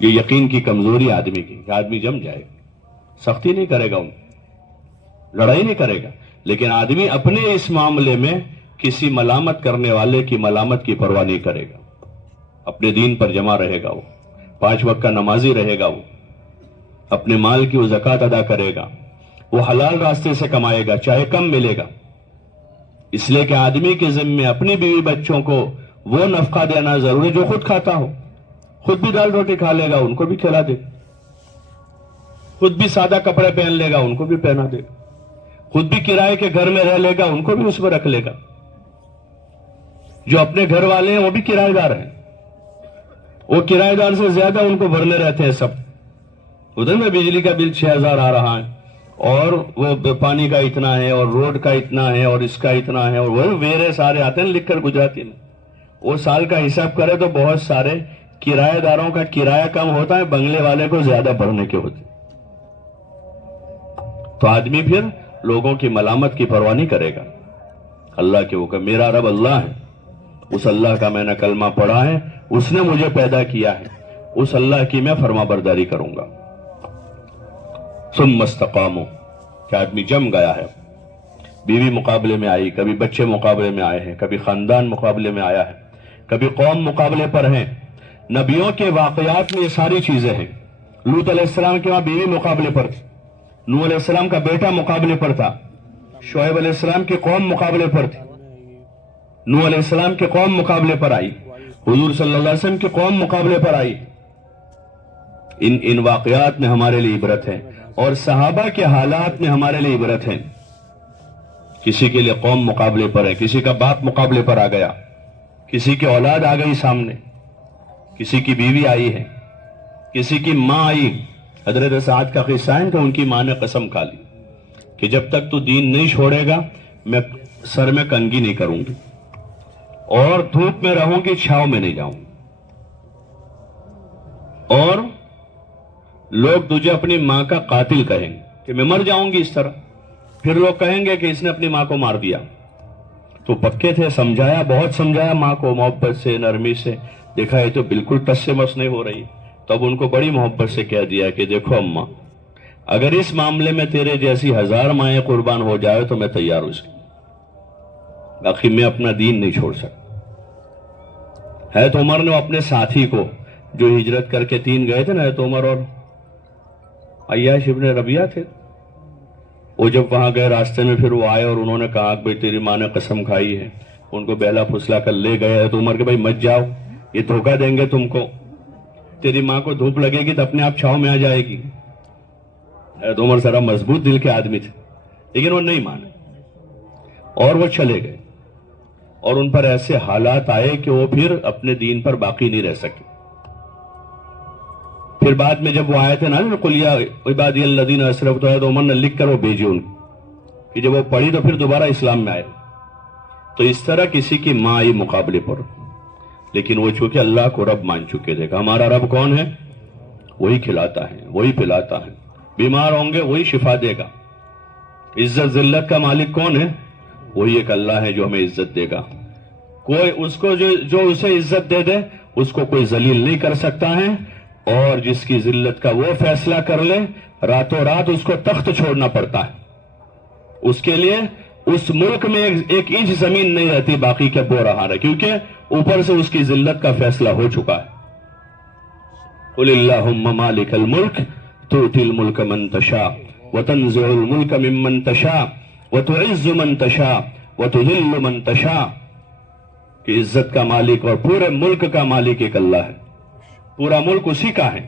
یہ یقین کی کمزوری آدمی کی، کہ آدمی جم جائے گا، سختی نہیں کرے گا، لڑائی نہیں کرے گا، لیکن آدمی اپنے اس معاملے میں کسی ملامت کرنے والے کی ملامت کی پرواہ نہیں کرے گا. اپنے دین پر جمع رہے گا، وہ 5 وقت کا نمازی رہے گا، وہ اپنے مال کی وہ زکوٰۃ ادا کرے گا، وہ حلال راستے سے کمائے گا چاہے کم ملے گا. اس لیے کہ آدمی کے ذمے اپنی بیوی بچوں کو وہ نفقہ دینا ضروری جو خود کھاتا ہو. خود بھی دال روٹی کھا لے گا، ان کو بھی کھلا دے گا. خود بھی سادہ کپڑے پہن لے گا، ان کو بھی پہنا دے گا. خود بھی کرائے کے گھر میں رہ لے گا، ان کو بھی اس میں رکھ لے گا. جو اپنے گھر والے ہیں وہ بھی کرایہ دار ہیں، وہ کرایہ دار سے زیادہ ان کو بھرنے رہتے ہیں سب. ادھر میں بجلی کا بل 6000 آ رہا ہے، اور وہ پانی کا اتنا ہے، اور روڈ کا اتنا ہے، اور اس کا اتنا ہے، اور وہ ویرے سارے آتے ہیں لکھ کر گجراتی میں. وہ سال کا حساب کرے تو بہت سارے کرایہ داروں کا کرایہ کم ہوتا ہے، بنگلے والے کو زیادہ بھرنے کے ہوتے. تو آدمی پھر لوگوں کی ملامت کی پرواہ نہیں کرے گا. اللہ کے حکم، میرا رب اللہ ہے، اس اللہ کا میں نے کلمہ پڑھا ہے، اس نے مجھے پیدا کیا ہے، اس اللہ کی میں فرما برداری کروں گا. ثم استقاموا، کہ آدمی جم گیا ہے. بیوی مقابلے میں آئی، کبھی بچے مقابلے میں آئے ہیں، کبھی خاندان مقابلے میں آیا ہے، کبھی قوم مقابلے پر ہیں. نبیوں کے واقعات میں یہ ساری چیزیں ہیں. لوط علیہ السلام کے وہاں بیوی مقابلے پر تھی، نوح علیہ السلام کا بیٹا مقابلے پر تھا، شعیب علیہ السلام کی قوم مقابلے پر تھی، نوح علیہ السلام کی قوم مقابلے پر آئی، حضور صلی اللہ علیہ وسلم کی قوم مقابلے پر آئی. ان واقعات میں ہمارے لیے عبرت ہے، اور صحابہ کے حالات میں ہمارے لیے عبرت ہے. کسی کے لیے قوم مقابلے پر ہے، کسی کا باپ مقابلے پر آ گیا، کسی کی اولاد آ گئی سامنے، کسی کی بیوی آئی ہے، کسی کی ماں آئی. حضرت سعد کا قصہ ہے کہ ان کی ماں نے قسم کھا لی کہ جب تک تو دین نہیں چھوڑے گا میں سر میں کنگھی نہیں کروں گی، اور دھوپ میں رہوں گی، چھاؤں میں نہیں جاؤں گی، اور لوگ تجھے اپنی ماں کا قاتل کہیں گے کہ میں مر جاؤں گی اس طرح. پھر لوگ کہیں گے کہ اس نے اپنی ماں کو مار دیا. تو پکے تھے، سمجھایا، بہت سمجھایا ماں کو، محبت سے، نرمی سے. دیکھا یہ تو بالکل ٹس سے مس نہیں ہو رہی. تب ان کو بڑی محبت سے کہہ دیا کہ دیکھو اماں، اگر اس معاملے میں تیرے جیسی 1000 مائیں قربان ہو جائے تو میں تیار ہوں، باقی میں اپنا دین نہیں چھوڑ سکتا. حضرت عمر نے اپنے ساتھی کو، جو ہجرت کر کے 3 گئے تھے نا، حضرت عمر اور عیاش ابن ربیعہ تھے، وہ جب وہاں گئے راستے میں پھر وہ آئے اور انہوں نے کہا کہ تیری ماں نے قسم کھائی ہے. ان کو بہلا پھسلا کر لے گئے. تو عمر کہ بھائی مت جاؤ، یہ دھوکہ دیں گے تم کو، تیری ماں کو دھوپ لگے گی تو اپنے آپ چھاؤں میں آ جائے گی. حضرت عمر ذرا مضبوط دل کے آدمی تھے، لیکن وہ نہیں مانے اور وہ چلے گئے. اور ان پر ایسے حالات آئے کہ وہ پھر اپنے دین پر باقی نہیں رہ سکے. پھر بعد میں جب وہ آئے تھے نا قل یا عبادی الذین اسرفوا، تو عمر نے لکھ کر وہ بھیجی ان کو، کہ جب وہ پڑھی تو پھر دوبارہ اسلام میں آئے. تو اس طرح کسی کی ماں آئی مقابلے پر، لیکن وہ چونکہ اللہ کو رب مان چکے تھے کہ ہمارا رب کون ہے، وہی کھلاتا ہے، وہی پلاتا ہے، بیمار ہوں گے وہی شفا دے گا. عزت ذلت کا مالک کون ہے، وہی ایک اللہ ہے جو ہمیں عزت دے گا. کوئی اس کو جو اسے عزت دے دے اس کو کوئی ذلیل نہیں کر سکتا ہے، اور جس کی ذلت کا وہ فیصلہ کر لے راتوں رات اس کو تخت چھوڑنا پڑتا ہے. اس کے لیے اس ملک میں ایک انچ زمین نہیں رہتی باقی کے بو رہا ہے، کیونکہ اوپر سے اس کی ذلت کا فیصلہ ہو چکا ہے. قل اللہم مالک الملک تؤتی الملک من تشاء وتنزع الملک ممن تشاء وتعز من تشاء وتذل من تشاء. کہ عزت کا مالک اور پورے ملک کا مالک ایک اللہ ہے، پورا ملک اسی کا ہے.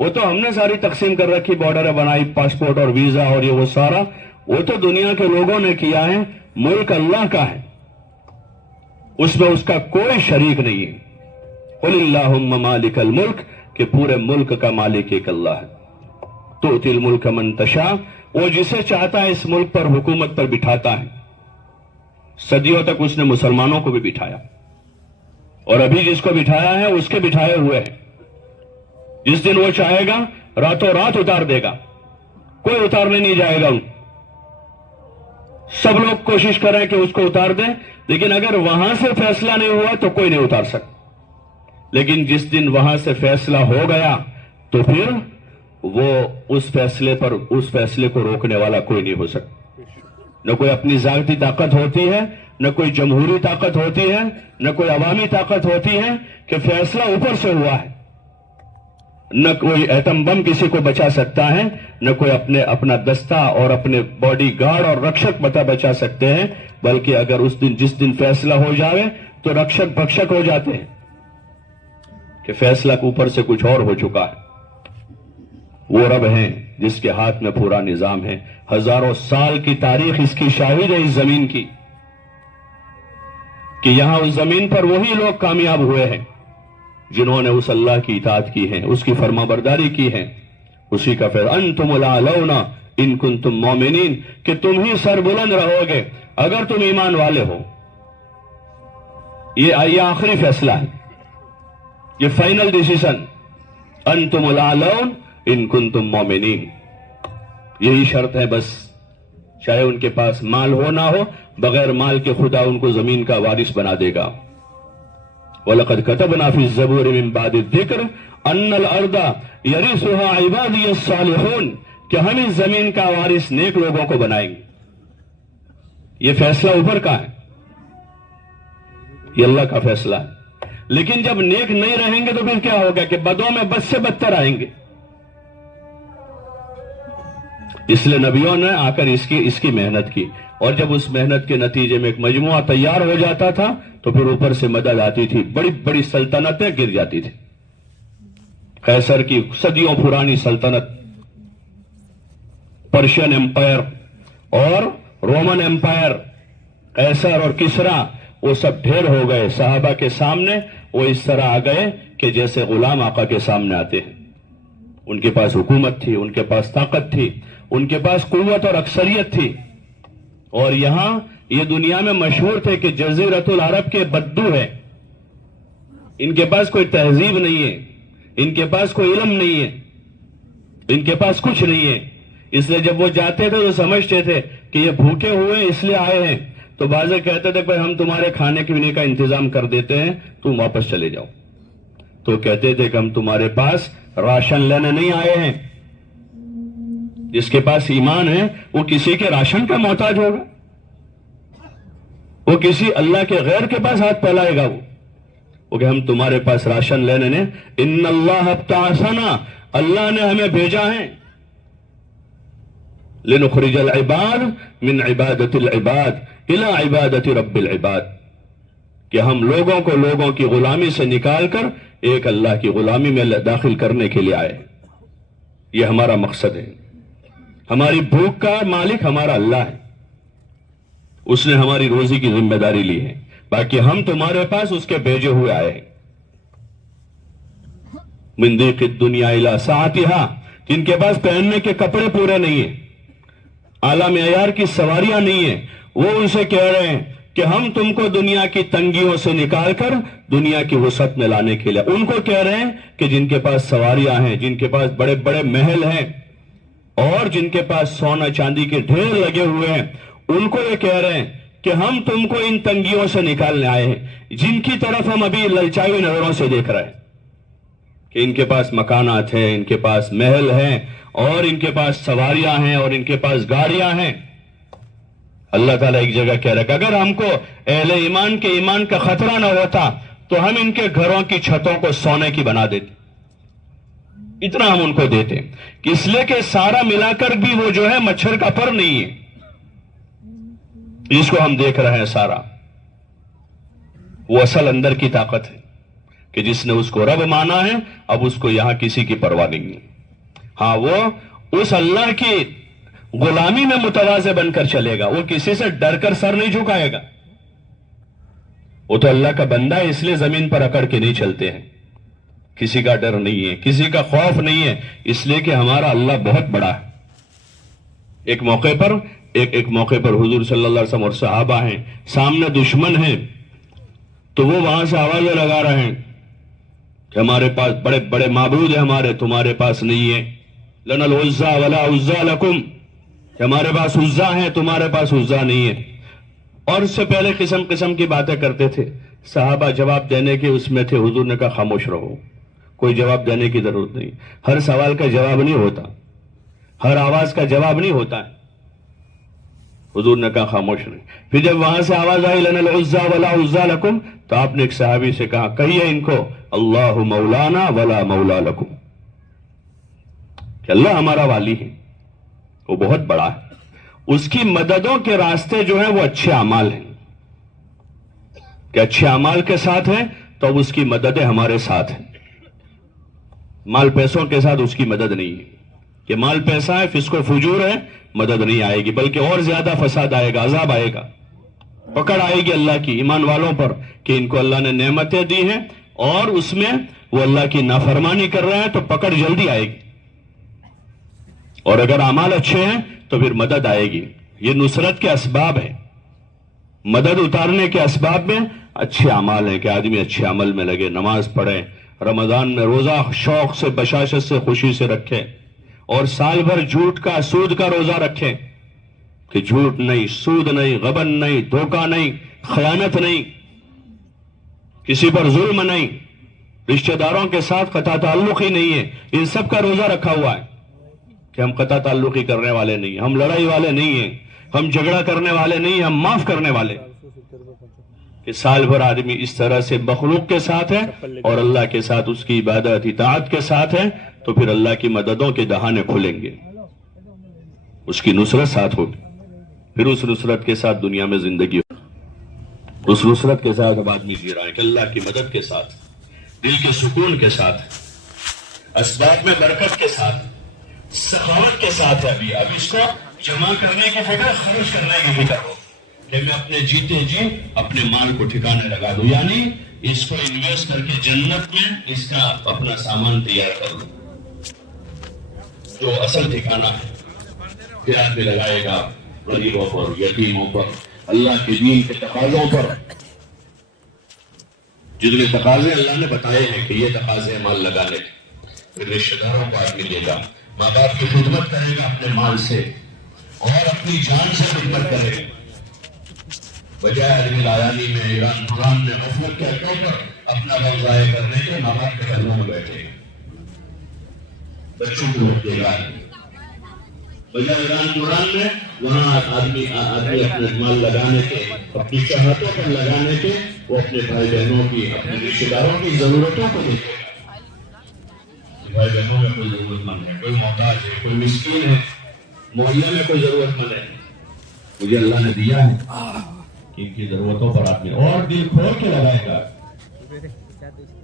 وہ تو ہم نے ساری تقسیم کر رکھی، بارڈر بنائی، پاسپورٹ اور ویزا اور یہ وہ سارا، وہ تو دنیا کے لوگوں نے کیا ہے. ملک اللہ کا ہے، اس میں اس کا کوئی شریک نہیں ہے. قل اللہم مالک الملک، کہ پورے ملک کا مالک ایک اللہ ہے. تؤتی الملک من تشاء، وہ جسے چاہتا ہے اس ملک پر حکومت پر بٹھاتا ہے. صدیوں تک اس نے مسلمانوں کو بھی بٹھایا، اور ابھی جس کو بٹھایا ہے اس کے بٹھائے ہوئے ہیں. جس دن وہ چاہے گا راتوں رات اتار دے گا، کوئی اتارنے نہیں جائے گا. سب لوگ کوشش کریں کہ اس کو اتار دیں، لیکن اگر وہاں سے فیصلہ نہیں ہوا تو کوئی نہیں اتار سکتا. لیکن جس دن وہاں سے فیصلہ ہو گیا تو پھر وہ اس فیصلے کو روکنے والا کوئی نہیں ہو سکتا. نہ کوئی اپنی ذاتی طاقت ہوتی ہے، نہ کوئی جمہوری طاقت ہوتی ہے، نہ کوئی عوامی طاقت ہوتی ہے کہ فیصلہ اوپر سے ہوا ہے. نہ کوئی ایٹم بم کسی کو بچا سکتا ہے، نہ کوئی اپنا دستہ اور اپنے باڈی گارڈ اور رکشک بچا سکتے ہیں. بلکہ اگر جس دن فیصلہ ہو جاوے تو رکشک بھکشک ہو جاتے ہیں کہ فیصلہ کے اوپر سے کچھ اور ہو چکا ہے. وہ رب ہیں جس کے ہاتھ میں پورا نظام ہے. ہزاروں سال کی تاریخ اس کی شاہد ہے اس زمین کی، کہ یہاں اس زمین پر وہی لوگ کامیاب ہوئے ہیں جنہوں نے اس اللہ کی اطاعت کی ہے، اس کی فرما برداری کی ہے. اسی کا فیض انتم الاعلون ان کنتم مومنین، کہ تم ہی سر بلند رہو گے اگر تم ایمان والے ہو. یہ آخری فیصلہ ہے، یہ فائنل ڈیسیشن. انتم الاعلون ان کنتم مومنین، یہی شرط ہے بس. چاہے ان کے پاس مال ہو نہ ہو، بغیر مال کے خدا ان کو زمین کا وارث بنا دے گا. وَلَقَدْ كَتَبْنَا فِي الزَّبُورِ مِن بَعْدِ الذِّكْرِ أَنَّ الْأَرْضَ يَرِثُهَا عِبَادِيَ الصَّالِحُونَ، کہ ہم اس زمین کا وارث نیک لوگوں کو بنائیں گے. یہ فیصلہ اوپر کا ہے، یہ اللہ کا فیصلہ ہے. لیکن جب نیک نہیں رہیں گے تو پھر کیا ہوگا کہ بدوں میں بد سے بدتر آئیں گے. اس لیے نبیوں نے آ کر اس کی محنت کی، اور جب اس محنت کے نتیجے میں ایک مجموعہ تیار ہو جاتا تھا تو پھر اوپر سے مدد آتی تھی. بڑی بڑی سلطنتیں گر جاتی تھی. قیصر کی صدیوں پرانی سلطنت، پرشین امپائر اور رومن امپائر، قیصر اور کسرا، وہ سب ڈھیر ہو گئے صحابہ کے سامنے. وہ اس طرح آ گئے کہ جیسے غلام آقا کے سامنے آتے ہیں. ان کے پاس حکومت تھی، ان کے پاس طاقت تھی، ان کے پاس قوت اور اکثریت تھی. اور یہاں یہ دنیا میں مشہور تھے کہ جزیرۃ العرب کے بدو ہے. ان کے پاس کوئی تہذیب نہیں ہے، ان کے پاس کوئی علم نہیں ہے، ان کے پاس کچھ نہیں ہے. اس لیے جب وہ جاتے تھے تو سمجھتے تھے کہ یہ بھوکے ہوئے اس لیے آئے ہیں. تو بعض کہتے تھے کہ ہم تمہارے کھانے پینے کا انتظام کر دیتے ہیں، تم واپس چلے جاؤ. تو کہتے تھے کہ ہم تمہارے پاس راشن لینے نہیں آئے ہیں. جس کے پاس ایمان ہے وہ کسی کے راشن کا محتاج ہوگا؟ وہ کسی اللہ کے غیر کے پاس ہاتھ پھیلائے گا؟ وہ کہ ہم تمہارے پاس راشن لینے نے. ان اللہ ابتعثنا، اللہ نے ہمیں بھیجا ہے. لنخرج العباد من عبادت العباد الى عبادت رب العباد، کہ ہم لوگوں کو لوگوں کی غلامی سے نکال کر ایک اللہ کی غلامی میں داخل کرنے کے لیے آئے. یہ ہمارا مقصد ہے. ہماری بھوک کا مالک ہمارا اللہ ہے، اس نے ہماری روزی کی ذمہ داری لی ہے. باقی ہم تمہارے پاس اس کے بھیجے ہوئے آئے ہیں. من ضیق الدنیا الی سعتھا، جن کے پاس پہننے کے کپڑے پورے نہیں ہیں، اعلیٰ معیار کی سواریاں نہیں ہیں، وہ ان سے کہہ رہے ہیں کہ ہم تم کو دنیا کی تنگیوں سے نکال کر دنیا کی وسعت میں لانے کے لیے. ان کو کہہ رہے ہیں کہ جن کے پاس سواریاں ہیں، جن کے پاس بڑے بڑے محل ہیں اور جن کے پاس سونا چاندی کے ڈھیر لگے ہوئے ہیں، ان کو یہ کہہ رہے ہیں کہ ہم تم کو ان تنگیوں سے نکالنے آئے ہیں جن کی طرف ہم ابھی للچائی ہوئی نظروں سے دیکھ رہے ہیں، کہ ان کے پاس مکانات ہیں، ان کے پاس محل ہیں، اور ان کے پاس سواریاں ہیں، اور ان کے پاس گاڑیاں ہیں. اللہ تعالیٰ ایک جگہ کہہ رہا ہے کہ اگر ہم کو اہل ایمان کے ایمان کا خطرہ نہ ہوتا تو ہم ان کے گھروں کی چھتوں کو سونے کی بنا دیتے. اتنا ہم ان کو دیتے، اس لیے کہ سارا ملا کر بھی وہ جو ہے مچھر کا پر نہیں ہے جس کو ہم دیکھ رہے ہیں. سارا وہ اصل اندر کی طاقت ہے کہ جس نے اس کو رب مانا ہے اب اس کو یہاں کسی کی پرواہ نہیں ہے. ہاں، وہ اس اللہ کی غلامی میں متواضع بن کر چلے گا، وہ کسی سے ڈر کر سر نہیں جھکائے گا. وہ تو اللہ کا بندہ ہے، اس لیے زمین پر اکڑ کے نہیں چلتے ہیں کسی کا ڈر نہیں ہے، کسی کا خوف نہیں ہے، اس لیے کہ ہمارا اللہ بہت بڑا ہے۔ ایک موقع پر حضور صلی اللہ علیہ وسلم اور صحابہ ہیں، سامنے دشمن ہیں، تو وہ وہاں سے آوازیں لگا رہے ہیں کہ ہمارے پاس بڑے بڑے معبود ہیں ہمارے، تمہارے پاس نہیں ہے۔ لنا العزا ولا عزا لکم، کہ ہمارے پاس عزا ہیں، تمہارے پاس عزا نہیں ہے۔ اور اس سے پہلے قسم قسم کی باتیں کرتے تھے، صحابہ جواب دینے کے اس میں تھے، حضور نے کہا خاموش رہو، کوئی جواب دینے کی ضرورت نہیں، ہر سوال کا جواب نہیں ہوتا، ہر آواز کا جواب نہیں ہوتا ہے۔ حضور نے کہا خاموش نہیں۔ پھر جب وہاں سے آواز آئی لنا العزا ولا عزا لکم، تو آپ نے ایک صحابی سے کہا کہیے ان کو اللہ مولانا ولا مولا لکم، کہ اللہ ہمارا والی ہے، وہ بہت بڑا ہے، اس کی مددوں کے راستے جو ہیں وہ اچھے اعمال ہیں، کہ اچھے اعمال کے ساتھ ہیں تو اب اس کی مددیں ہمارے ساتھ ہیں۔ مال پیسوں کے ساتھ اس کی مدد نہیں ہے، کہ مال پیسہ ہے، فسق و فجور ہے، مدد نہیں آئے گی، بلکہ اور زیادہ فساد آئے گا، عذاب آئے گا، پکڑ آئے گی اللہ کی ایمان والوں پر کہ ان کو اللہ نے نعمتیں دی ہیں اور اس میں وہ اللہ کی نافرمانی کر رہے ہیں، تو پکڑ جلدی آئے گی۔ اور اگر اعمال اچھے ہیں تو پھر مدد آئے گی۔ یہ نصرت کے اسباب ہیں، مدد اتارنے کے اسباب میں اچھے اعمال ہیں، کہ آدمی اچھے عمل میں لگے، نماز پڑھے، رمضان میں روزہ شوق سے بشاشت سے خوشی سے رکھے، اور سال بھر جھوٹ کا سود کا روزہ رکھے، کہ جھوٹ نہیں، سود نہیں، غبن نہیں، دھوکہ نہیں، خیانت نہیں، کسی پر ظلم نہیں، رشتہ داروں کے ساتھ قطع تعلق ہی نہیں ہے، ان سب کا روزہ رکھا ہوا ہے، کہ ہم قطع تعلقی کرنے والے نہیں ہیں، ہم لڑائی والے نہیں ہیں، ہم جھگڑا کرنے والے نہیں ہیں، ہم معاف کرنے والے۔ کہ سال بھر آدمی اس طرح سے مخلوق کے ساتھ ہے اور اللہ کے ساتھ اس کی عبادت اطاعت کے ساتھ ہے، تو پھر اللہ کی مددوں کے دہانے کھلیں گے، اس کی نصرت ساتھ ہوگی، پھر اس نصرت کے ساتھ دنیا میں زندگی ہوگی، اس نصرت کے ساتھ اب آدمی جی رہا ہے کہ اللہ کی مدد کے ساتھ، دل کے سکون کے ساتھ، اسباب میں برکت کے ساتھ، سخاوت کے ساتھ ہے۔ اب اس کو جمع کرنے کی فکر، خرچ کرنے کی فکر ہو، کہ میں اپنے جیتے جی اپنے مال کو ٹھکانے لگا دوں، یعنی اس کو انویسٹ کر کے جنت میں اس کا اپنا سامان تیار کر لوں، جو اصل ٹھکانہ ہے پھر آدمی لگائے گا غریبوں پر، یتیموں پر، اللہ کے دین کے تقاضوں پر، جتنے تقاضے اللہ نے بتائے ہیں کہ یہ تقاضے مال لگانے کے، پھر رشتہ داروں کو آدمی دے گا، ماں باپ کی خدمت کرے گا اپنے مال سے اور اپنی جان سے خدمت کرے گا، بجائے علم العیانی میں، ایران قرآن میں غفلت کے اڈوں پر اپنا وقت ضائع کرنے کے، ماں باپ کے قدموں میں بیٹھے گا، بچوں کو وقت دے گا، بجائے ایران قرآن میں وہاں آدمی اپنے مال لگانے کے، اپنی چاہتوں پر لگانے کے، وہ اپنے بھائی بہنوں کی، اپنے رشتہ داروں کی ضرورتوں کو دیکھے گا، بھائی بہنوں میں کوئی ضرورت مند ہے، کوئی محتاج ہے، کوئی مسکین ہے، محلے میں کوئی ضرورت مند ہے، مجھے اللہ نے دیا ہے کہ ان کی ضرورتوں پر آدمی اور دل کھول کے لگائے گا،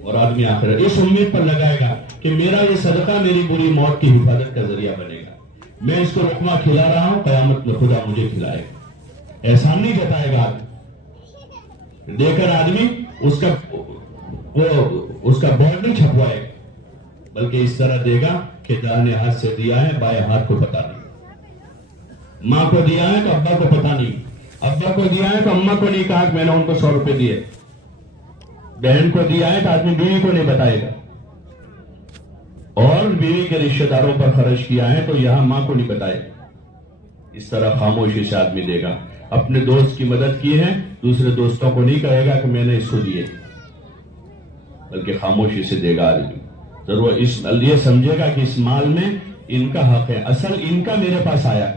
اور آدمی آخرت اس امید پر لگائے گا کہ میرا یہ صدقہ میری بری موت کی حفاظت کا ذریعہ بنے گا، میں اس کو رقمہ کھلا رہا ہوں، قیامت میں خدا مجھے کھلائے گا، احسان نہیں جتائے گا آدمی، دے کر آدمی اس کا بورڈ نہیں چھپوائے گا، بلکہ اس طرح دے گا کہ دائیں ہاتھ سے دیا ہے، بائیں ہاتھ کو پتا نہیں، ماں کو دیا ہے تو ابا کو پتا نہیں، ابا کو دیا ہے تو اماں کو نہیں کہا کہ میں نے ان کو 100 روپے دیے، بہن کو دیا ہے تو آدمی بیوی کو نہیں بتائے گا، اور بیوی کے رشتہ داروں پر خرچ کیا ہے تو یہاں ماں کو نہیں بتائے گا، اس طرح خاموشی سے آدمی دے گا، اپنے دوست کی مدد کی ہے، دوسرے دوستوں کو نہیں کہے گا کہ میں نے اس کو دیے، بلکہ خاموشی سے دے گا آدمی، ضرور یہ سمجھے گا کہ اس مال میں ان کا حق ہے، اصل ان کا میرے پاس آیا،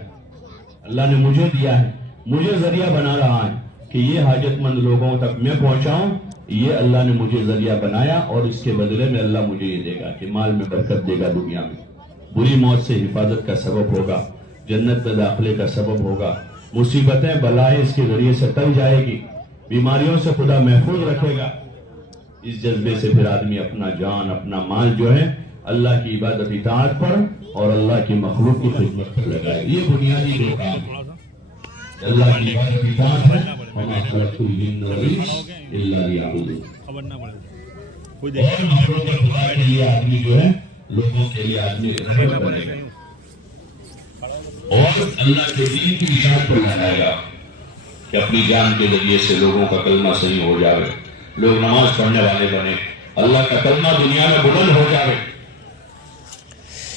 اللہ نے مجھے دیا ہے، مجھے ذریعہ بنا رہا ہے کہ یہ حاجت مند لوگوں تک میں پہنچاؤں، یہ اللہ نے مجھے ذریعہ بنایا، اور اس کے بدلے میں اللہ مجھے یہ دے گا کہ مال میں برکت دے گا، دنیا میں بری موت سے حفاظت کا سبب ہوگا، جنت میں داخلے کا سبب ہوگا، مصیبتیں بلائیں اس کے ذریعے سے ٹل جائے گی، بیماریوں سے خدا محفوظ رکھے گا، اس جذبے سے پھر آدمی اپنا جان اپنا مال جو ہے اللہ کی عبادت اطاعت پر اور اللہ کی مخلوق کی خدمت پر لگائے، یہ بنیادی دو کام ہے، اللہ کی عبادت اطاعت ہے، وَمَا خَلَقْتُ الْجِنَّ وَالْإِنسَ إِلَّا لِيَعْبُدُونِ۔ اور مخلوق خدا کے لیے آدمی جو ہے لوگوں کے لیے آدمی رحمت بنے گا اور اللہ کے دین کی اشاعت پر لگائے گا کہ اپنی جان کے ذریعے سے لوگوں کا کلمہ صحیح ہو جائے، لوگ نماز پڑھنے والے بنے، اللہ کا کلمہ دنیا میں بلند ہو جائے،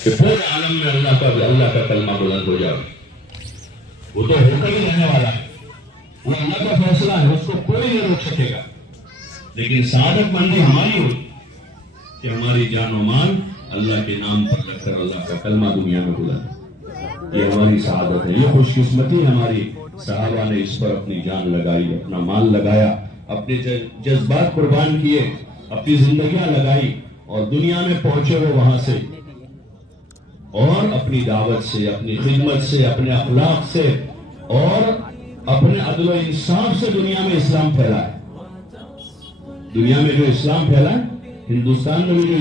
کہ پورے عالم میں اللہ کا کلمہ بلند ہو جائے۔ وہ تو ہو کر ہی رہنے والا ہے، وہ اللہ کا فیصلہ ہے، اس کو کوئی نہیں روک سکے گا، لیکن سعادت مندی ہماری ہوئی کہ ہماری جان و مال اللہ کے نام پر رکھ کر اللہ کا کلمہ دنیا میں بلند، یہ ہماری سعادت ہے، یہ خوش قسمتی ہماری۔ صحابہ نے اس پر اپنی جان لگائی، اپنا مال لگایا، اپنے جذبات قربان کیے، اپنی زندگیاں لگائی اور دنیا میں پہنچے وہ وہاں سے، اور اپنی دعوت سے، اپنی خدمت سے، اپنے اخلاق سے اور اپنے عدل و انصاف سے دنیا میں اسلام پھیلا ہے۔ دنیا میں جو اسلام پھیلا ہے، ہندوستان میں بھی جو